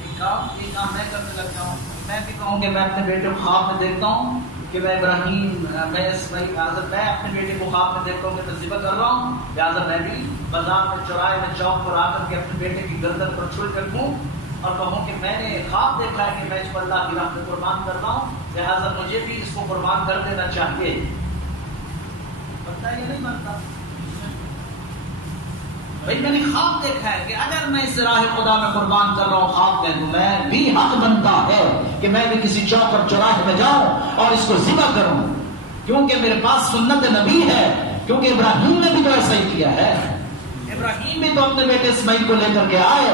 یہ کام میں کرنے لگ جاؤں, میں بھی کہوں کہ میں اپنے بیٹے کو خواب میں دیکھتا ہوں کہ میں ابراہیم, میں اسماعیل, میں اپنے بیٹے کو خواب میں دیکھتا ہوں کہ میں ذبح کر رہا ہوں, لہٰذا میں بھی بازار میں, چوراہے میں, چوک پر آ کر کے اپنے بیٹے کی گردن پر چھری رکھوں اور کہوں کہ میں نے خواب دیکھا ہے کہ میں اس کو اللہ کی راہ میں قربان کر رہا ہوں, لہٰذا مجھے بھی اس کو قربان کر دینا چاہیے. بنتا ہے یا نہیں بنتا؟ بھائی میں نے خواب دیکھا ہے کہ اگر میں اس راہ خدا میں قربان کر رہا ہوں خواب میں, تو میں بھی حق بنتا ہے کہ میں بھی کسی چوک پر چوراہے میں جاؤں اور اس کو ذبح کروں, کیونکہ میرے پاس سنت نبی ہے. کیونکہ ابراہیم نے بھی تو ایسا ہی کیا ہے. ابراہیم بھی تو اپنے بیٹے اسماعیل کو لے کر کے آئے,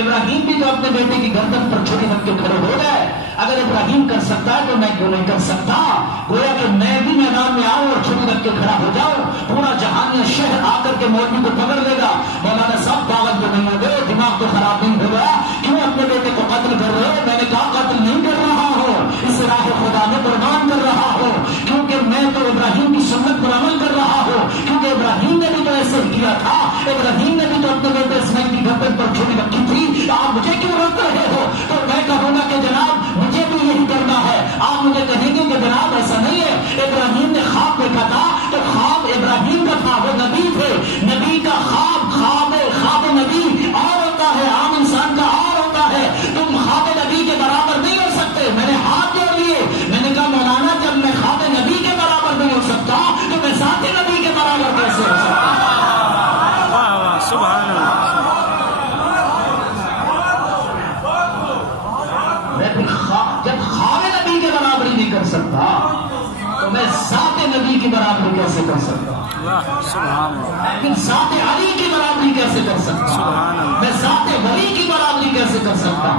ابراہیم بھی تو اپنے بیٹے کی گردن پر چھری رکھ کے کھڑے ہو گئے. اگر ابراہیم کر سکتا ہے تو میں کیوں نہیں کر سکتا؟ گویا کہ میں بھی میدان میں آؤں اور چھری رکھ کے کھڑا ہو جاؤں, پورا جہانیہ شہر آ کر کے مولوی کو پکڑ لے گا, مولانا صاحب پاگل تو نہیں ہو گئے, دماغ تو خراب نہیں ہو گیا, کیوں اپنے بیٹے کو قتل کر رہے ہو؟ میں نے کہا قتل نہیں کر رہا ہوں, اس راہ خدا میں قربان کر رہا ہوں, کیونکہ میں تو ابراہیم کی سنت پر عمل کر رہا ہوں. کیونکہ ابراہیم نے بھی تو ایسے ہی کیا تھا, ابراہیم نے بھی تو اپنے بیٹے اسماعیل کی گردن پر چھری رکھی تھی. آپ مجھے کیوں روک رہے ہو؟ تو میں کہوں گا کہ جناب مجھے بھی یہی کرنا ہے. آپ مجھے کہیں گے کہ جناب ایسا نہیں ہے, ابراہیم نے خواب دیکھا تھا تو خواب ابراہیم کا تھا, وہ نبی تھے, نبی کا خواب نبی اور ہوتا ہے, عام انسان کا اور ہوتا ہے. تم خواب نبی کے برابر نہیں ہو سکتے. میں نے ہاتھ جوڑ لیے, میں نے کہا مولانا جب میں خواب نبی کے برابر نہیں ہو سکتا تو میں ذات نبی کے برابر کیسے ہو سکتا؟ سبحان اللہ. جب خواب نبی کے برابری نہیں کر سکتا تو میں ذات نبی کی برابری کیسے کر سکتا؟ سبحان اللہ. پھر ذات علی کی برابری کیسے کر سکتا؟ سبحان اللہ. میں ذات ولی کی برابری کیسے کر سکتا؟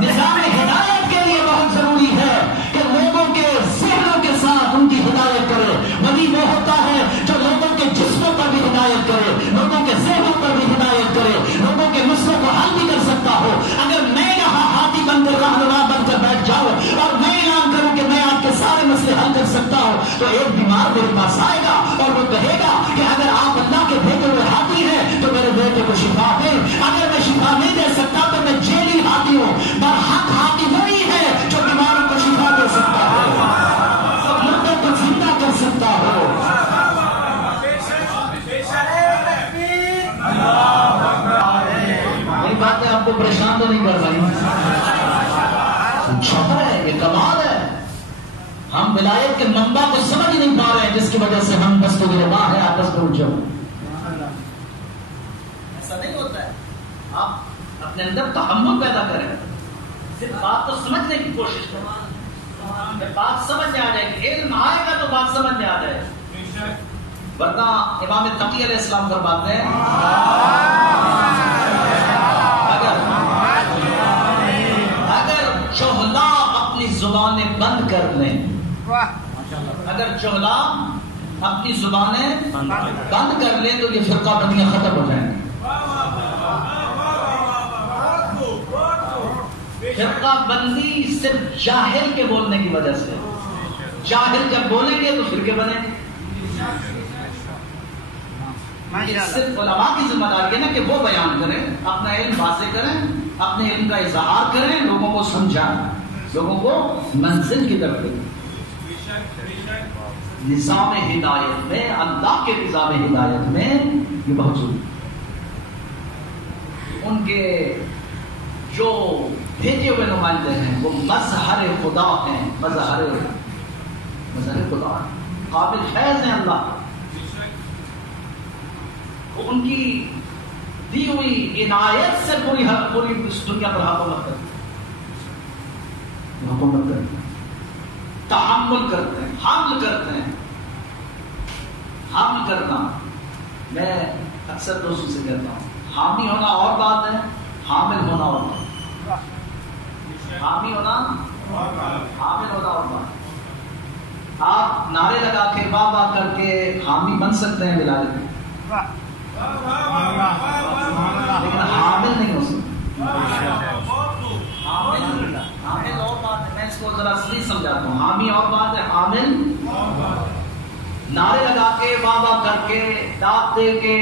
نظام ہدایت کے لیے بہت ضروری ہے کہ لوگوں کے ذہنوں کے ساتھ ان کی ہدایت کرے. ولی وہ ہوتا ہے جو لوگوں کے جسموں پر بھی ہدایت کرے, لوگوں کے ذہنوں پر بھی ہدایت کرے, لوگوں کے مسئلوں کو حل بھی کر سکتا ہو. اگر میں یہاں ہاتھی بن کر رہنما بن کر بیٹھ جاؤں اور میں اعلان کروں کہ میں آپ کے سارے مسئلے حل کر سکتا ہوں, تو ایک بیمار میرے پاس آئے گا اور وہ کہے گا کہ اگر آپ اللہ کے بھیجے ہوئے ہاتھی ہیں تو میرے بیٹے کو شفا دیں. اگر میں شفا نہیں دے سکتا تو میں جیلی ہاتھی ہوں. برحق ہاتھی وہی ہے جو بیماروں کو شفا دے سکتا ہے, مردوں کو زندہ کر سکتا ہو. میری باتیں آپ کو پریشان تو نہیں کر رہی؟ جوہر ہے, یہ کمال ہے. ہم ولایت کے منبع کو سمجھ نہیں پا رہے ہیں, جس کی وجہ سے ہم بس تو گربا ہے آپس میں الجھو. ایسا نہیں ہوتا ہے. آپ اپنے اندر تحمل پیدا کریں, صرف بات تو سمجھنے کی کوشش کریں. بات سمجھ میں آ جائے گی, علم آئے گا تو بات سمجھ میں آ جائے گی. ورنہ امام تقی علیہ السلام فرماتے ہیں اگر چہلا اپنی زبانیں بند کر لیں, اگر چہلا اپنی زبانیں بند کر لیں تو یہ فرقہ بندیاں ختم ہو جائیں گی. فرقہ بندی صرف جاہل کے بولنے کی وجہ سے, جاہل جب بولیں گے تو فرقے بنیں گے. صرف علماء کی ذمہ داری ہے نا کہ وہ بیان کریں, اپنا علم واضح کریں, اپنے علم کا اظہار کریں, لوگوں کو سمجھائیں, لوگوں کو منزل کی طرف لیں. نظام ہدایت میں, اللہ کے نظام ہدایت میں یہ بہت ضروری ہے. ان کے جو بھیجے ہوئے نمائندے ہیں وہ مظہر خدا ہیں, مظہر خدا قابل فیض ہیں اللہ. ان کی دی ہوئی عنایت سے پوری اس دنیا پر حکومت کرتی. حکومت کرتے ہیں، تحمل کرتے ہیں، حمل کرتے ہیں. حمل کرنا، میں اکثر دوستوں سے کہتا ہوں، حامی ہونا اور بات ہے، حامل ہونا اور بات. حامی ہونا، حامل ہونا اور بات. آپ نعرے لگا کے واہ واہ کر کے حامی بن سکتے ہیں ولایت میں، لیکن حامل نہیں ہو سکتے. حامل اور بات ہے، میں اس کو ذرا صحیح سمجھاتا ہوں. حامی اور بات ہے، حامل نعرے لگا کے واہ واہ کر کے داد دے کے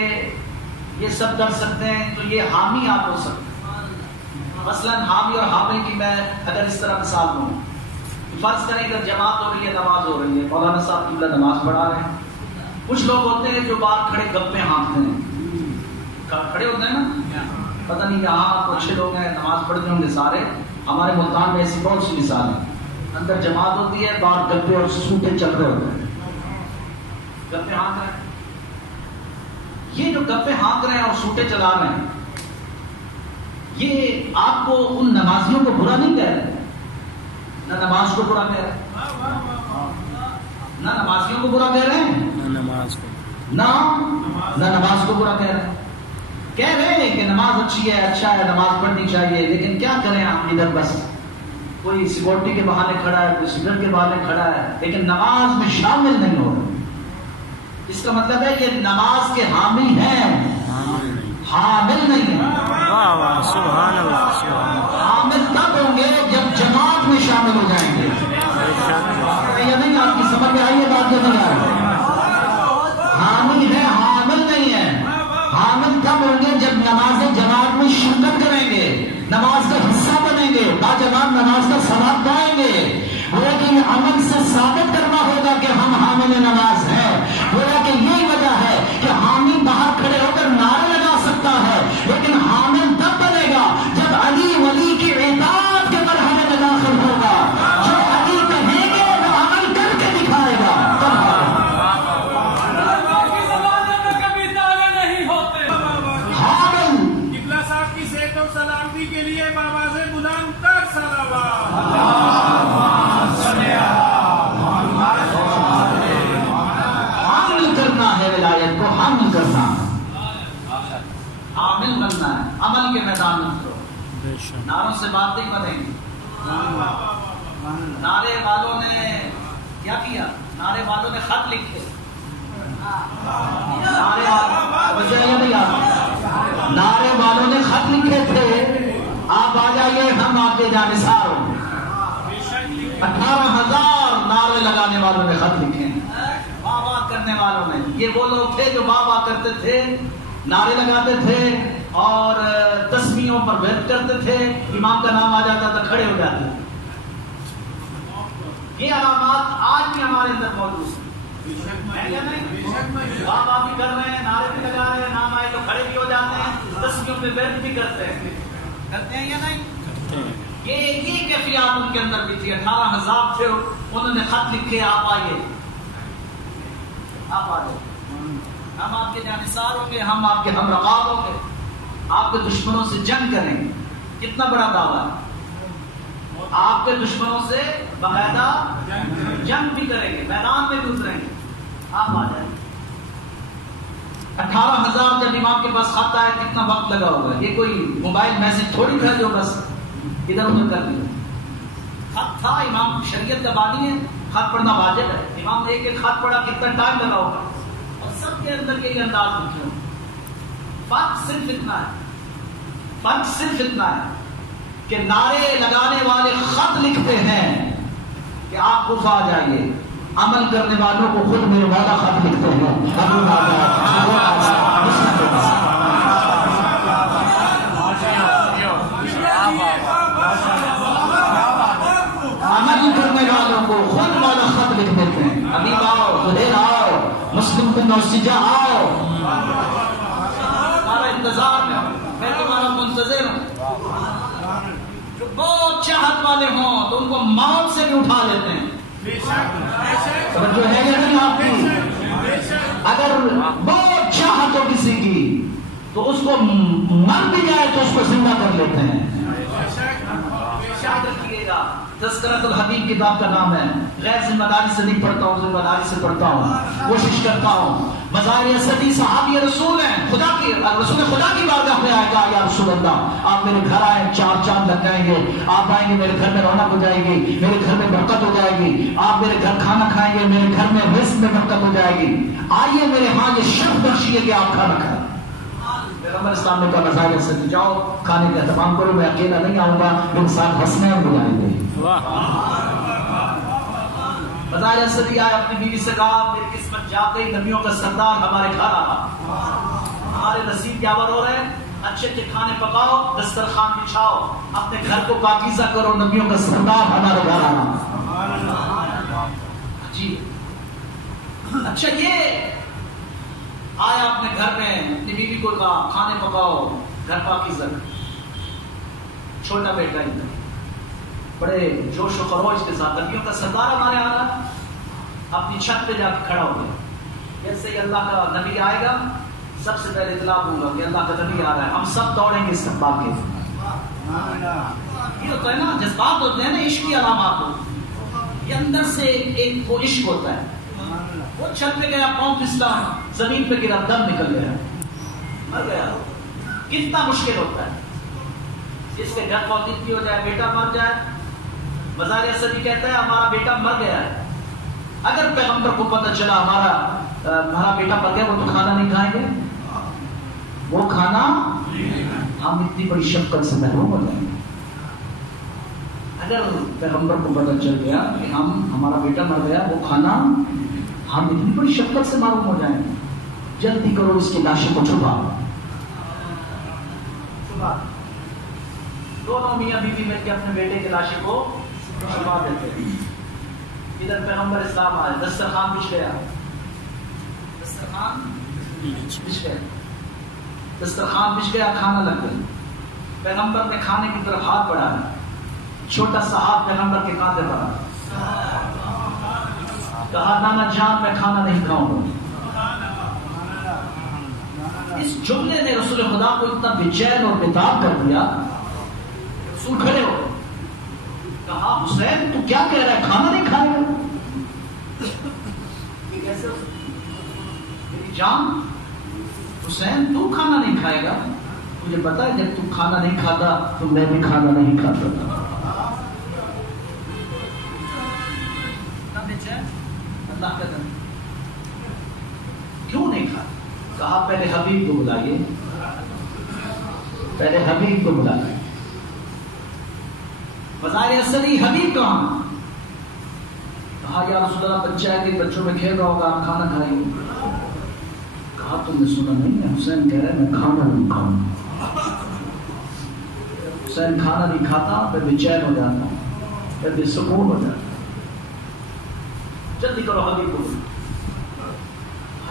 یہ سب کر سکتے ہیں، تو یہ حامی آپ ہو سکتے ہیں. مثلاً حامی اور حامل کی میں اگر اس طرح مثال دوں، فرض کریں ادھر جماعت ہو رہی ہے، نماز ہو رہی ہے، مولانا صاحب کی نماز پڑھا رہے ہیں. کچھ لوگ ہوتے ہیں جو باہر کھڑے گپے ہانکتے ہیں، کھڑے ہوتے ہیں نا، پتہ نہیں یہاں تو اچھے لوگ ہیں، نماز پڑھتے ہوں گے سارے. ہمارے ملتان میں ایسی بہت سی مثال ہیں، اندر جماعت ہوتی ہے، باہر گپے اور سوٹے چل رہے ہوتے ہیں، گپے ہانک رہے ہیں. یہ جو گپے ہانک رہے ہیں اور سوٹے چلا رہے ہیں، یہ آپ کو ان نمازیوں کو برا نہیں کہہ رہے، نہ نماز کو برا کہہ رہے ہیں، نہ نمازیوں کو برا کہہ رہے ہیں، نہ نماز کو برا کہہ رہے ہیں. کہہ رہے ہیں کہ نماز اچھی ہے، اچھا ہے، نماز پڑھنی چاہیے، لیکن کیا کریں ہم ادھر بس کوئی سیکورٹی کے بہانے کھڑا ہے، کوئی سگریٹ کے بہانے کھڑا ہے، لیکن نماز میں شامل نہیں ہو رہا. اس کا مطلب ہے کہ نماز کے حامی ہیں، حامل نہیں ہیں. سبحان اللہ. حامل تب ہوں گے جب جماعت میں شامل ہو جائیں گے. یہ نہیں آپ کی سمجھ میں آئیے بات نہیں آ رہی. حامی ہے، حامل نہیں ہے. حامل تب ہوں گے جب نماز جماعت میں شرکت کریں گے، نماز کا حصہ بنیں گے، باجماعت نماز کا ثواب پائیں گے. لیکن عمل سے ثابت کرنا ہوگا کہ ہم حامل نماز ہیں. گویا کہ یہی وجہ ہے کہ حامی باہر کھڑے ہو کر نعرے لگا سکتا ہے، لیکن حامل تب بنے گا جب علی ولی کی اطاعت کے مرحلے میں داخل ہوگا. جو علی کہیں گے وہ عمل کر کے دکھائے گا. حامل قبلہ صاحب کی صحت و سلامتی کے لیے بابا سے بلند تر صلوات. حامل کرنا ہے ولایت کو، حامل کرنا، حامل بننا ہے. عمل کے میدان میں اترو. نعروں سے بات نہیں بنے گی. نعرے والوں نے کیا کیا؟ نعرے والوں نے خط لکھے. نعرے والوں نے خط لکھے تھے، آپ آ جائیے ہم آپ کے جانثار ہوں. 18,000 نعرے لگانے والوں نے خط لکھے ہیں، واہ واہ کرنے والوں نے. یہ وہ لوگ تھے جو واہ واہ کرتے تھے، نعرے لگاتے تھے اور تسبیحوں پر بیعت کرتے تھے. امام کا نام آ جاتا تھا، کھڑے ہو جاتے تھے. یہ علامات آج بھی ہمارے اندر موجود ہیں. واہ واہ بھی کر رہے ہیں، نعرے بھی لگا رہے ہیں، نام آئے تو کھڑے بھی ہو جاتے ہیں، تسبیحوں پہ بیعت بھی کرتے ہیں یا نہیں؟ یہ کیفیات ان کے اندر بھی تھی. 18,000 تھے، انہوں نے خط لکھے، آپ آئیے، آپ آ جائیں، ہم آپ کے جانثار ہوں گے، ہم آپ کے ہم رقاب ہوں گے، آپ کے دشمنوں سے جنگ کریں گے. کتنا بڑا دعویٰ ہے. آپ کے دشمنوں سے باقاعدہ جنگ بھی کریں گے، میدان میں بھی اتریں گے. آپ آ جائیں. 18,000 جب امام کے پاس خط آئے، کتنا وقت لگا ہوگا. یہ کوئی موبائل میسج تھوڑی تھا جو بس ادھر ادھر کر دیا. خط تھا، امام شریعت کا بانی ہے، خط پڑھنا واجب ہے. امام نے ایک خط پڑھا، کتنا ٹائم لگا ہوگا، اور سب کے اندر یہی انداز لکھے ہوں. فرق صرف اتنا ہے کہ نعرے لگانے والے خط لکھتے ہیں کہ آپ کو آ جائیے، عمل کرنے والوں کو خود میرے والا خط لکھتے ہیں. عمل کرنے والوں کو خود والا خط لکھ دیتے ہیں. ابھی آؤ، زہیر آؤ، مسلم بن نوسجہ آؤ، تمہارا انتظار میں تمہارا منتظر ہوں. جو بہت چاہت والے ہوں تو ان کو موت سے بھی اٹھا لیتے ہیں. جو ہے یا نہیں آپ کی؟ اگر بہت چاہت ہو کسی کی تو اس کو مر بھی جائے تو اس کو زندہ کر لیتے ہیں. یاد رکھیے گا، تذکرۃ الحبیب کتاب کا نام ہے. غیر ذمہ داری سے نہیں پڑھتا ہوں، ذمہ داری سے پڑھتا ہوں، کوشش کرتا ہوں. مظاہر اسدی صحابی رسول ہیں، خدا کی رسول خدا کی بارگاہ میں آئے گا، یا رسول اللہ آپ میرے گھر آئے، 4 چاند لگ جائیں گے، آپ آئیں گے میرے گھر میں رونق ہو جائے گی، میرے گھر میں برکت ہو جائے گی، آپ میرے گھر کھانا کھائیں گے، میرے گھر میں رزق میں برکت ہو جائے گی، آئیے میرے ہاں یہ شرف بخشی ہے کہ آپ کھانا کھائیں. پیغمبر اسلام نے کہا مظاہر اسدی جاؤ کھانے کا اہتمام کرو، میں اکیلا نہیں آؤں گا، میرے ساتھ حسنین بلائیں گے. مظاہر اسدی آئے، اپنی بیوی سے کہا میری قسمت جاگ گئی، نبیوں کا سردار ہمارے گھر آنا، ہمارے نصیب یاور ہو رہے ہیں، اچھے اچھے کھانے پکاؤ، دسترخوان بچھاؤ، اپنے گھر کو پاکیزہ کرو، نبیوں کا سردار ہمارے گھر آنا. جی اچھا، یہ آیا اپنے گھر میں، اپنی بیوی کو کہا کھانے پکاؤ، گھر پاکیزہ. چھوٹا بیٹا ہی بڑے جوش و خروش کے ساتھ نبیوں کا سردار ہمارے آ رہا، اپنی چھت پہ جا کے کھڑا ہو گیا. جیسے ہی اللہ کا نبی آئے گا سب سے پہلے اطلاع دوں گا کہ اللہ کا نبی آ رہا ہے، ہم سب دوڑیں گے استقبال کے. یہ ہوتا ہے نا، جذبات ہوتے ہیں نا، عشق کی علامات ہوتی ہیں. یہ اندر سے ایک وہ عشق ہوتا ہے. وہ چھت پہ گیا، پاؤں پھسلا، زمین پہ گرا، دم نکل گیا، مر گیا. کتنا مشکل ہوتا ہے جس کے گھر فوتیدگی ہو جائے، بیٹا مر جائے. مظاہر اسدی کہتا ہے ہمارا بیٹا مر گیا ہے، اگر پیغمبر کو پتہ چلا ہمارا بیٹا مر گیا، وہ تو کھانا نہیں کھائیں گے، وہ کھانا ہم اتنی بڑی شفقت سے محروم ہو جائیں گے. اگر پیغمبر کو پتہ چل گیا کہ ہمارا بیٹا مر گیا، وہ کھانا ہم اتنی بڑی شفقت سے محروم ہو جائیں گے، جلدی کرو اس کی لاشیں کو چھپا. دونوں میاں بیوی مل کے اپنے بیٹے کی لاشیں کو چھپا دیتے ہیں. ادھر پیغمبر اسلام آئے، دسترخوان بچھ گیا، دسترخوان بچھ گیا، دسترخوان بچھ گیا، کھانا لگ گیا. پیغمبر نے کھانے کی طرف ہاتھ بڑھایا، چھوٹا سا ہاتھ پیغمبر کے کاندھے پر آیا، کہا نانا جان میں کھانا نہیں کھاؤں گا. اس جملے نے رسول خدا کو اتنا بے چین اور بےتاب کر دیا. رسول کھڑے ہو کہا حسین تو کیا کہہ رہا ہے، کھانا نہیں کھائے گا؟ یہ کیسے میری جان، حسین تو کھانا نہیں کھائے گا؟ مجھے پتا ہے جب تو کھانا نہیں کھاتا تو میں بھی کھانا نہیں کھاتا تھا. اللہ کا دن کیوں نہیں کھاتا؟ کہا پہلے حبیب کو بلائیے، پہلے حبیب کو بلائیے. مظاہر اسدی حبیب کہاں؟ کہا یا رسول اللہ بچہ ہے کہ بچوں میں کھیل رہا ہوگا، آپ کھانا کھائیں گے. کہا تم نے سنا نہیں ہے، حسین کہہ رہے میں کھانا نہیں کھاؤں. حسین کھانا نہیں کھاتا، پھر بے چین ہو جاتا، پھر بے سکون ہو جاتا. جلدی کرو حبیب کو.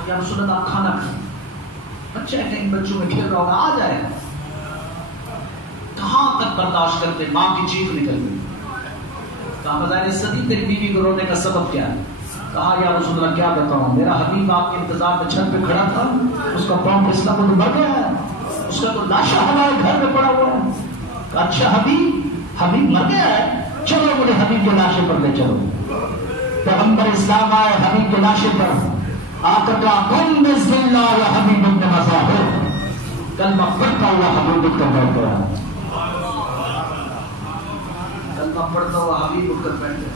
یا رسول اللہ آپ کھانا کھائیں، بچہ ہے کہیں بچوں میں کھیل رہا ہوگا، آ جائے. کہاں تک برداشت کرتے، ماں کی چیخ نکل گئی. کہا مظاہر اسدی تیری بیوی کو رونے کا سبب کیا ہے؟ کہا یا رسول اللہ کیا بتاؤں، میرا حبیب آپ کے انتظار میں چھت پہ کھڑا تھا، اس کا پاؤں پھسلا تو مر گیا ہے، اس کا تو لاشا ہمارے گھر میں پڑا ہوا ہے. کہا اچھا حبیب مر گیا ہے، چلو مجھے حبیب کے لاشے پر لے چلو. پیغمبر اسلام آئے حبیب کے لاشے پر آ کر کہا قم بسم اللہ یا حبیب ابن مظاہر، کلمہ پڑھتا ہوا حبیب اٹھ کر بیٹھ گیا. کلمہ پڑھتا ہوا حبیب اٹھ کر بیٹھ گیا.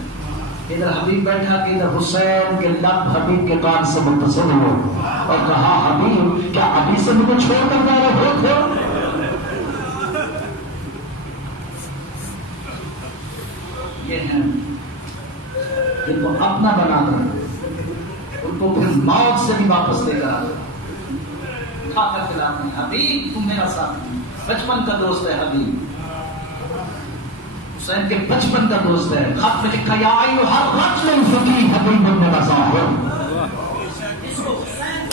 ادھر حبیب بیٹھا کہ ادھر حسین کے لب حبیب کے کان سے متصل ہو اور کہا حبیب کیا ابھی سے مجھے چھوڑ کر جا رہے ہو؟ یہ ہیں جن کو اپنا بنا کر ان کو پھر موت سے بھی واپس لے کر آتے، کھا کر کھلاتے ہیں. حبیب تم میرا ساتھی، بچپن کا دوست ہے حبیب، حسین کے بچپن کا دوست ہے. خط میں لکھا یا ایھا الرجل الفقیہ حبیب بن مظاہر. اس کو حسین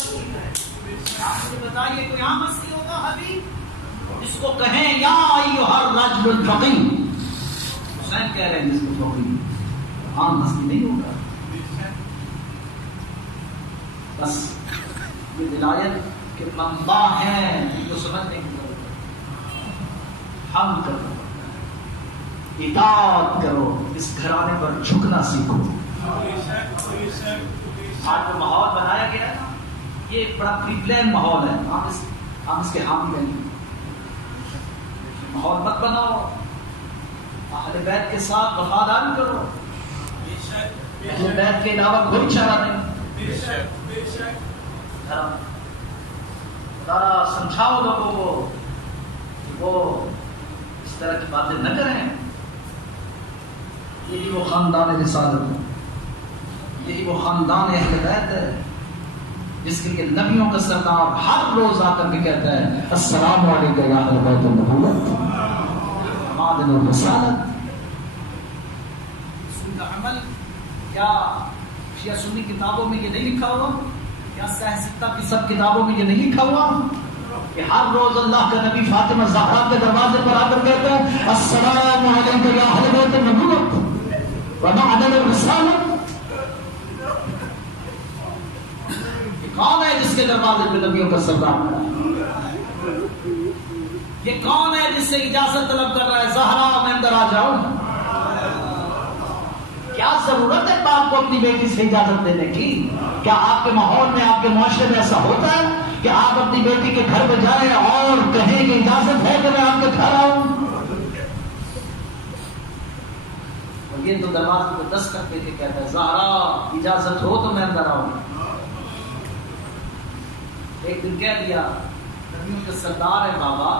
آپ بتائیے کوئی عام ہستی ہوگا حبیب؟ اس کو کہیں یا ایھا الرجل الفقیہ، حسین کہہ رہے ہیں جس کو فقیہ، عام ہستی نہیں ہوگا. بس یہ ولایت کے منبع ہیں جو سمجھنے کی ضرورت ہے. ہم کرنا اطاعت کرو، اس گھرانے پر جھکنا سیکھو۔ آج جو ماحول بنایا گیا ہے نا، یہ بڑا پری پلان ماحول ہے، ہم اس کے حامی نہیں۔ ماحول مت بناؤ، اہل بیت کے ساتھ وفاداری کرو، اہل بیت کے علاوہ کوئی چارہ نہیں۔ ذرا سمجھاؤ لوگوں کو کہ وہ اس طرح کی باتیں نہ کریں۔ یہی وہ خاندان رسالت ہے، یہی وہ خاندان اہل بیت ہے جس کے نبیوں کا سردار ہر روز آ کر کے کہتا ہے السلام علیکم یا اہل بیت النبوت معدن الرسالت۔ اس کا عمل کیا شیعہ سنی کتابوں میں یہ نہیں لکھا ہوا؟ کیا سیاستہ کی سب کتابوں میں یہ نہیں لکھا ہوا کہ ہر روز اللہ کا نبی فاطمہ زہرا کے دروازے پر آ کر کہتا ہے السلام علیکم یا اہل بیت النبوت ومعدن الرسالت؟ کون ہے جس کے دروازے پہ نبیوں کا سردار کھڑا ہے؟ یہ کون ہے جس سے اجازت طلب کر رہا ہے زہرا میں اندر آ جاؤ؟ کیا ضرورت ہے باپ کو اپنی بیٹی سے اجازت دینے کی؟ کیا آپ کے ماحول میں، آپ کے معاشرے میں ایسا ہوتا ہے کہ آپ اپنی بیٹی کے گھر پہ جائیں اور کہیں کہ اجازت ہے کہ میں آپ کے گھر آؤں؟ اور یہ تو دروازے پہ دستک دے کے کہتا ہے زہرا اجازت ہو تو میں اندر آؤں۔ ایک دن کہہ دیا نبیوں کے سردار ہے بابا،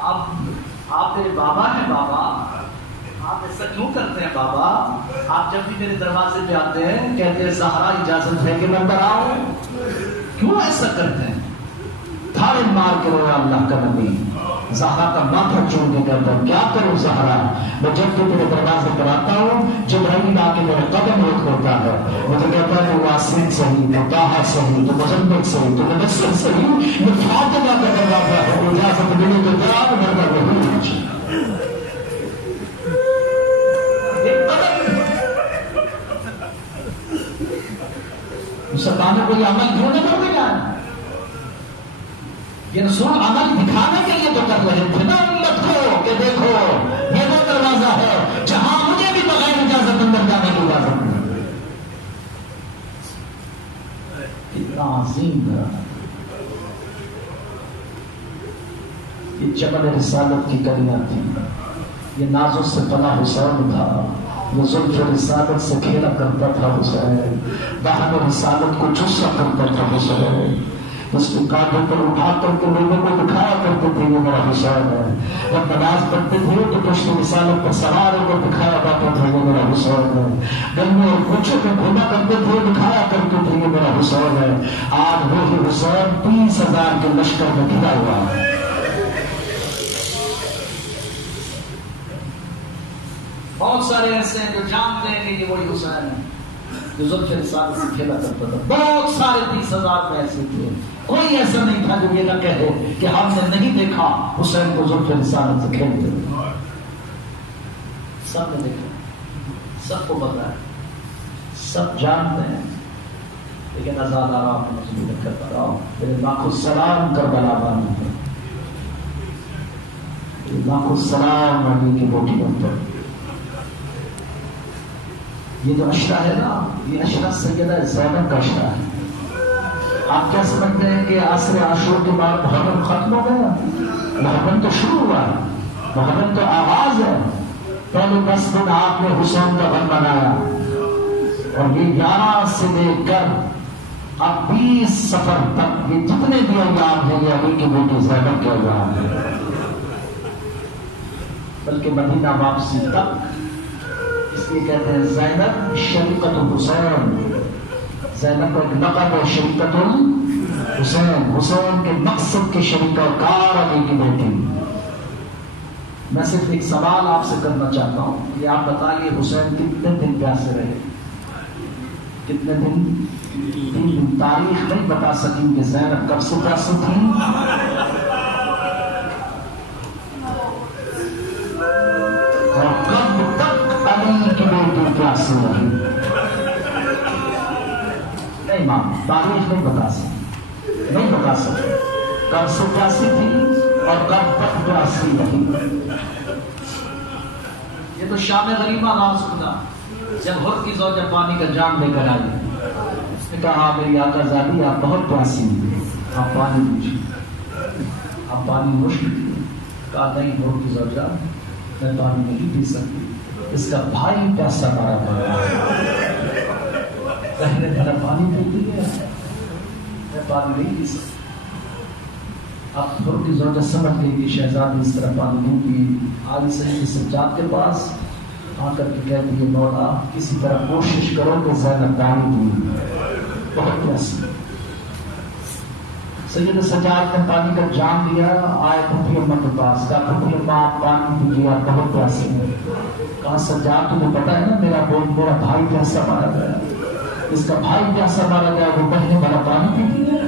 آپ میرے بابا ہیں بابا، آپ ایسا کیوں کرتے ہیں بابا؟ آپ جب بھی میرے دروازے پہ آتے ہیں کہتے ہیں زہرا اجازت ہے کہ میں اندر آؤں، کیوں ایسا کرتے ہیں؟ تھاڑے مار کے رویا اللہ کا نبی، زہرا کا ماتھا چوم کے کہتا ہے کیا کروں زہرا، میں جب بھی تیرے دروازے پر آتا ہوں جبرائیل آ کے میرے قدم روک ہوتا ہے، مجھے کہتا ہے تو واسط صحیح، تو طٰہٰ صحیح، تو مزمل صحیح، تو مدثر صحیح، یہ فاطمہ کا دروازہ ہے، اجازت ملے تو جا ورنہ نہیں۔ مسلمانوں کو یہ عمل کیوں نہ کر دیا؟ یہ رسول عمل دکھانے کے لیے تو کر رہے تھے نا امت کو کہ دیکھو یہ وہ دروازہ ہے جہاں مجھے بھی بغیر اجازت اندر جانے کی اجازت نہیں۔ کتنا عظیم تھا یہ جبل رسالت کی کلیاں تھی، یہ نازوں سے پناہ حسین تھا، یہ زلف رسالت سے کھیلا کرتا تھا حسین، دہن رسالت کو چوسا کرتا تھا حسین، اس کے کاندھوں پر اٹھا کر کے لوگوں کو دکھایا کرتے تھے یہ میرا حسین ہے، جب نماز پڑھتے تھے تو پشت رسالت پر سوار ہو کر دکھایا کرتا تھا یہ میرا حسین ہے، گلیوں اور کوچوں میں گھوما کرتے تھے دکھایا کرتے تھے یہ میرا حسین ہے۔ آج وہی حسین 30,000 کے لشکر میں گھرا ہوا ہے۔ بہت سارے ایسے ہیں جو جانتے ہیں کہ یہ وہی حسین ہے جو زلف رسالت سے کھیلا کرتا تھا، بہت سارے 30,000 میں ایسے تھے، کوئی ایسا نہیں تھا جو یہ نہ کہے کہ ہم نے نہیں دیکھا حسین کو زلف رسالت سے کھیلتے ہوئے۔ سب نے دیکھا، سب کو پتا ہے، سب جانتے ہیں، لیکن آزاد آرام میں مجبور کرتا رہا ہوں۔ میرے لاکھوں سلام کربلا بانی ہے، لاکھوں سلام علی کی بوٹیوں پر۔ یہ جو عشرہ ہے نا، یہ عشرہ سیدہ زینب کا عشرہ ہے۔ آپ کیا سمجھتے ہیں کہ عصر عاشور کے بعد محرم ختم ہو گیا؟ محرم تو شروع ہوا ہے، محرم تو آغاز ہے۔ پہلے 10 دن آپ نے حسین کا غم منایا، اور یہ 11 سے لے کر اب 20 سفر تک یہ جتنے بھی ایام ہیں یہ علی کی بیٹی زینب کے ایام ہیں، بلکہ مدینہ واپسی تک اس لیے کہتے ہیں زینب شریکت الحسین، زینب کا ایک لقب ہے شریکت الحسین، حسین کے مقصد کے شریک کار علی کی بیٹی۔ میں صرف ایک سوال آپ سے کرنا چاہتا ہوں کہ آپ بتائیے حسین کتنے دن پیاسے رہے؟ کتنے دن؟ 3 دن۔ تاریخ نہیں بتا سکیں کہ زینب کب سے پیاسے تھی اور کب تک علی کی بیٹی پیاسے رہی، نہیں ماں، تاریخ نہیں بتا سکتے، نہیں بتا سکتے کب سے پیاسی تھی اور کب تک پیاسی رہی۔ یہ تو شام غریبہ ناز خدا جب حر کی زوجہ پانی کا جام لے کر آئی، اس نے کہا میری آقا زادی آپ بہت پیاسی ہیں، آپ پانی پیجیے، آپ پانی نوش کیجیے۔ کہا نہیں حر کی زوجہ میں پانی نہیں پی سکتی، اس کا بھائی پیاسا مارا پڑا ہے، پہلے میرا پانی پیتی ہے، میں پانی نہیں پی سکتی۔ اب حر کی زوجہ سمجھ گئی کہ شہزادی اس طرح پانی نہیں پی، آج سید سجاد کے پاس آ کر کے کہتی ہے مولا کسی طرح کوشش کرو کہ زینب پانی پی، بہت پیاسی۔ سید سجاد نے پانی کا جام لیا، آئے پھپھی اماں کے پاس، کہا پھپھی اماں آپ پانی پیجیے، آپ بہت پیاسی ہیں۔ کہا سجاد تمہیں پتا ہے نا میرا بھائی پیاسا مارا گیا، اس کا بھائی پیاسا مارا گیا، وہ بہنے والا پانی پیتی ہے۔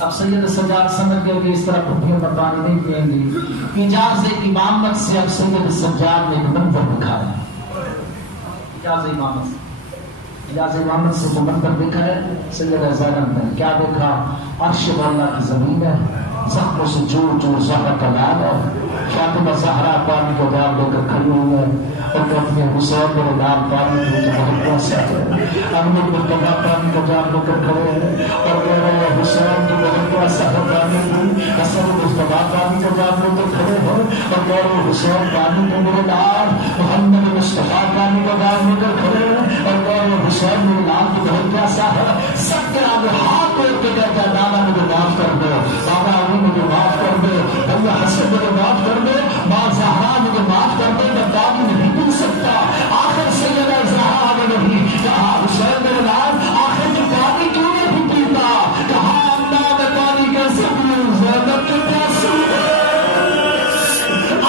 اب سید سجاد سمجھ گئے کہ اس طرح پھپھیوں پر پانی نہیں پئیں گی، اجاز امامت سے اب سید سجاد نے ایک منظر دکھایا، اجاز امامت سے جو منظر دیکھا ہے سید زینب نے کیا دیکھا؟ عرش مولا کی زمین ہے، زخموں سے جوڑ جوڑ زہرا کا لال ہے، فاطمہ زہرا پانی کو دام لے کر کھڑی ہوئی ہے اور کہتی ہے حسین میرے نام پانی مجھے بہت پیاسا ہے، احمد مصطفیٰ پانی کو دام لے کر کھڑے ہیں اور کہہ رہے ہیں حسین کی بہت پیاسا ہے پانی کی، حسن مصطفیٰ پانی کو دام لے کر کھڑے ہیں اور کہہ رہے ہیں حسین پانی کو میرے نام، محمد مصطفیٰ پانی کو دام لے کر کھڑے ہیں اور کہہ رہے ہیں حسین میرے نام کی بہت پیاسا ہے۔ سب کے آگے ہاتھ توڑ کے کہتا ہے نانا مجھے معاف کر دو، بابا علی مجھے معاف کر دے، بھیا حسن مجھے معاف کر دے، ماں زہرا مجھے معاف کر دے، میں پانی نہیں پی سکتا۔ آخر سیدہ زہرا نے نہیں کہا حسین میرے نام، آخر میں پانی کیوں نہیں پیتا؟ کہا اللہ میں پانی کیسے پیوں، زینب کے پیاسی ہے۔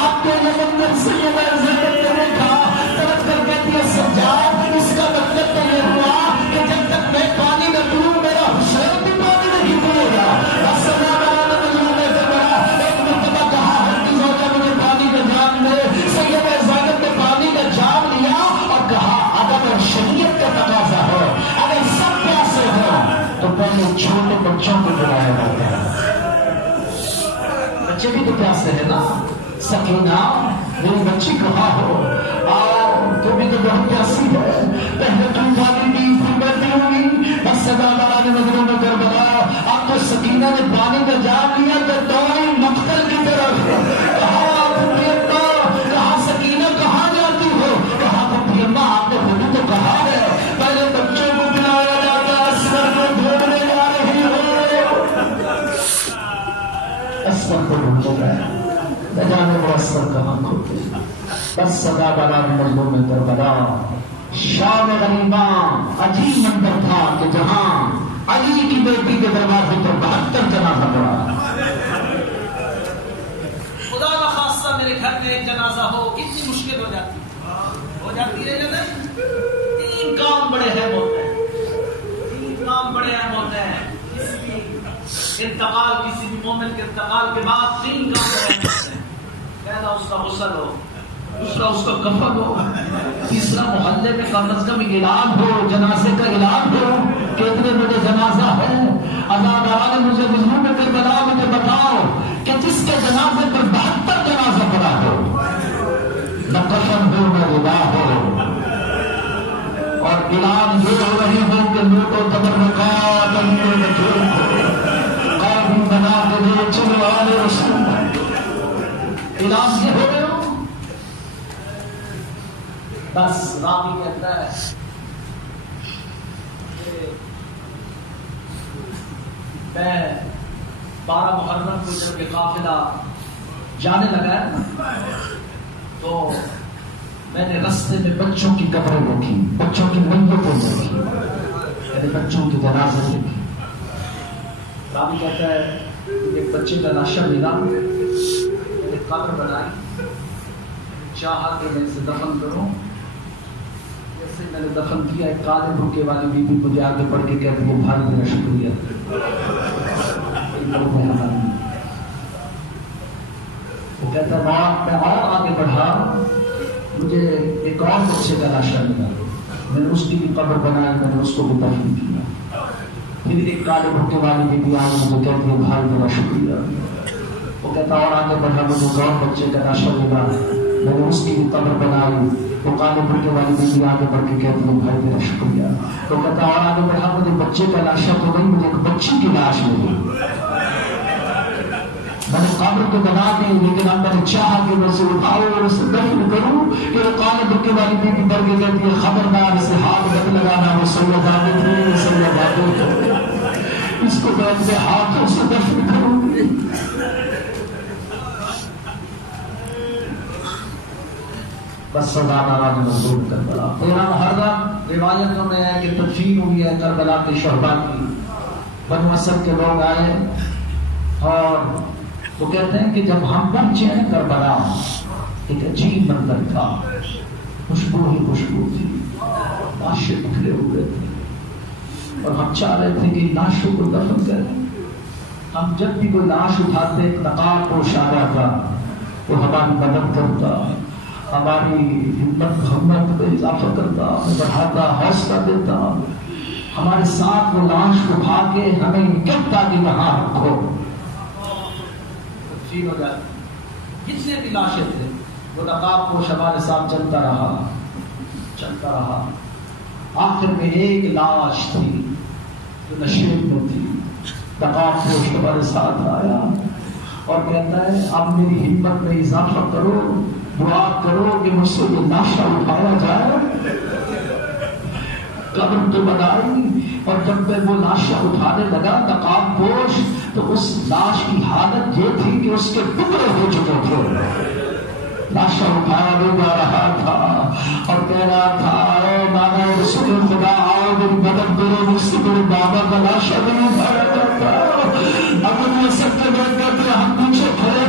آپ کے نمبر سیدہ زینب نے دیکھا، ترک کر کہتی ہے سجاد اس کا مطلب تو یہ ہوا کہ جب تک میں پانی نہ پیوں میرا حسین بھی پانی نہیں پیے گا۔ شریعت کا تقاضا ہے اگر سب پیاسے ہیں تو پہلے چھوٹے بچوں کو بلایا جاتا ہے، بچے بھی تو پیاسے ہیں نا۔ سکینہ میری بچی کہاں ہو، آؤ تو بھی تو بہت پیاسی ہے، پہلے تم پانی پی پھر میں پیوں گی۔ بس سدا والا نے نظروں میں کر بتایا، اب تو سکینہ نے پانی کا جام لیا تو دوڑی مقتل کی طرف، کہا سکینہ کہاں جاتی ہو؟ کہا پھپھی اماں آپ نے خود تو کہا ہے پہلے بچوں کو پلایا جاتا، اسکر کو ڈھونڈنے جا رہی ہو، اسکر کو ڈھونڈو گئے نہ جانے وہ اسکر کہاں کھوتے۔ بس صدا بالا مظلوم میں کربلا شام غریباں عجیب منظر تھا کہ جہاں علی کی بیٹی کے دروازے پر 72 جنازہ پڑا۔ خدا کا خاصہ میرے گھر میں ایک جنازہ ہو کتنی مشکل ہو جاتی ہے نا۔ تین کام بڑے اہم ہوتے ہیں، تین کام بڑے اہم ہوتے ہیں کسی بھی مومن کے انتقال کے بعد تین کام بڑے اہم ہوتے ہیں۔ پہلا اس کا غسل ہو، دوسرا اس کا کفن ہو، تیسرا محلے میں کم از کم اعلان ہو، جنازے کا اعلان ہو کہ اتنے بڑے جنازہ ہے۔ عزادارہ نے مجھے حضور میں کربلا مجھے بتاؤ کہ جس کے جنازے پر 72 جنازہ پڑا ہو، نہ کفن ہو نہ ودا ہو، اور اعلان یہ ہو رہی ہو کہ لوٹو تبرکات اندر میں جھول کو قابل بنا کے دے چلو آل رسول، اعلان یہ ہو رہے ہو۔ بس راوی کہتا ہے میں 12 محرم کو جب یہ قافلہ جانے لگا تو میں نے رستے میں بچوں کی قبریں دیکھی، بچوں کی میتیں دیکھی، یعنی بچوں کی جنازے دیکھی۔ راوی کہتا ہے ایک بچے کا لاشا ملا، میں نے قبر بنائی، چاہا کہ میں اسے دفن کروں۔ جیسے میں نے دفن کیا، ایک کالے بھوکے والی بی بی مجھے آگے بڑھ کے کہتی ہے بھائی میرا شکریہ، وہ کہتا ہے میں اور آگے بڑھا، مجھے ایک اور بچے کا لاشا ملا، میں نے اس کی بھی قبر بنائی، میں نے اس کو بھی دفن کیا۔ پھر ایک کالے بھوکے والی بی بی آگے مجھے کہتی ہے بھائی میرا شکریہ، وہ کہتا اور آگے بڑھا، مجھے ایک اور بچے کا لاشا ملا، میں نے اس کی بھی قبر بنائی. وہ کالے برقے والی بیٹی آگے بڑھ کے کہتی ہے بھائی میرا شکریہ. تو کہتا اور آگے بڑھا مجھے بچے کا لاشا تو نہیں, مجھے ایک بچی کی لاش ملی. میں نے قبر کو بنا دی لیکن اب میں نے چاہا کہ میں اسے اٹھاؤں اور اسے دفن کروں کہ وہ کالے برقے والی بیٹی بڑھ کے کہتی ہے خبردار اسے ہاتھ مت لگانا, وہ سید عابد ہے, سید عابد ہے, اس کو میں اپنے ہاتھوں سے دفن کروں گی. بس سزا نارا نے مزدور کربلا. 13 محرم روایتوں میں ہے کہ تدفین ہوئی ہے کربلا کے شہداء کی. بنو اسد کے لوگ آئے اور وہ کہتے ہیں کہ جب ہم پہنچے ہیں کربلا ایک عجیب منظر تھا, خوشبو ہی خوشبو تھی, لاشیں بکھرے ہوئے تھے اور ہم چاہ رہے تھے کہ لاشوں کو دفن کریں. ہم جب بھی کوئی لاش اٹھاتے ایک نقاب پوش آ رہا تھا, وہ ہماری مدد کرتا, ہماری ہمت میں اضافہ کرتا, بڑھاتا, حوصلہ دیتا, ہمارے ساتھ وہ لاش اٹھا کے ہمیں کہتا کہ یہاں رکھو. ہو جاتی جتنے بھی لاشیں تھے وہ نقاب پوش ہمارے ساتھ چلتا رہا. آخر میں ایک لاش تھی جو نشیب میں تھی. نقاب پوش ہمارے ساتھ آیا اور کہتا ہے اب میری ہمت میں اضافہ کرو, دعا کرو کہ مجھ سے یہ لاشا اٹھایا جائے. قبر تو بنائی اور جب میں وہ لاشا اٹھانے لگا نقاب پوش تو اس لاش کی حالت یہ تھی کہ اس کے ٹکڑے ہو چکے تھے. لاشا اٹھایا نہیں جا رہا تھا اور کہہ رہا تھا اے نانا رسول خدا آؤ میری مدد کرو, مجھ سے میرے بابا کا لاشا نہیں اٹھایا جاتا. اب یہ سب کے بیٹھ کر ہم پیچھے کھڑے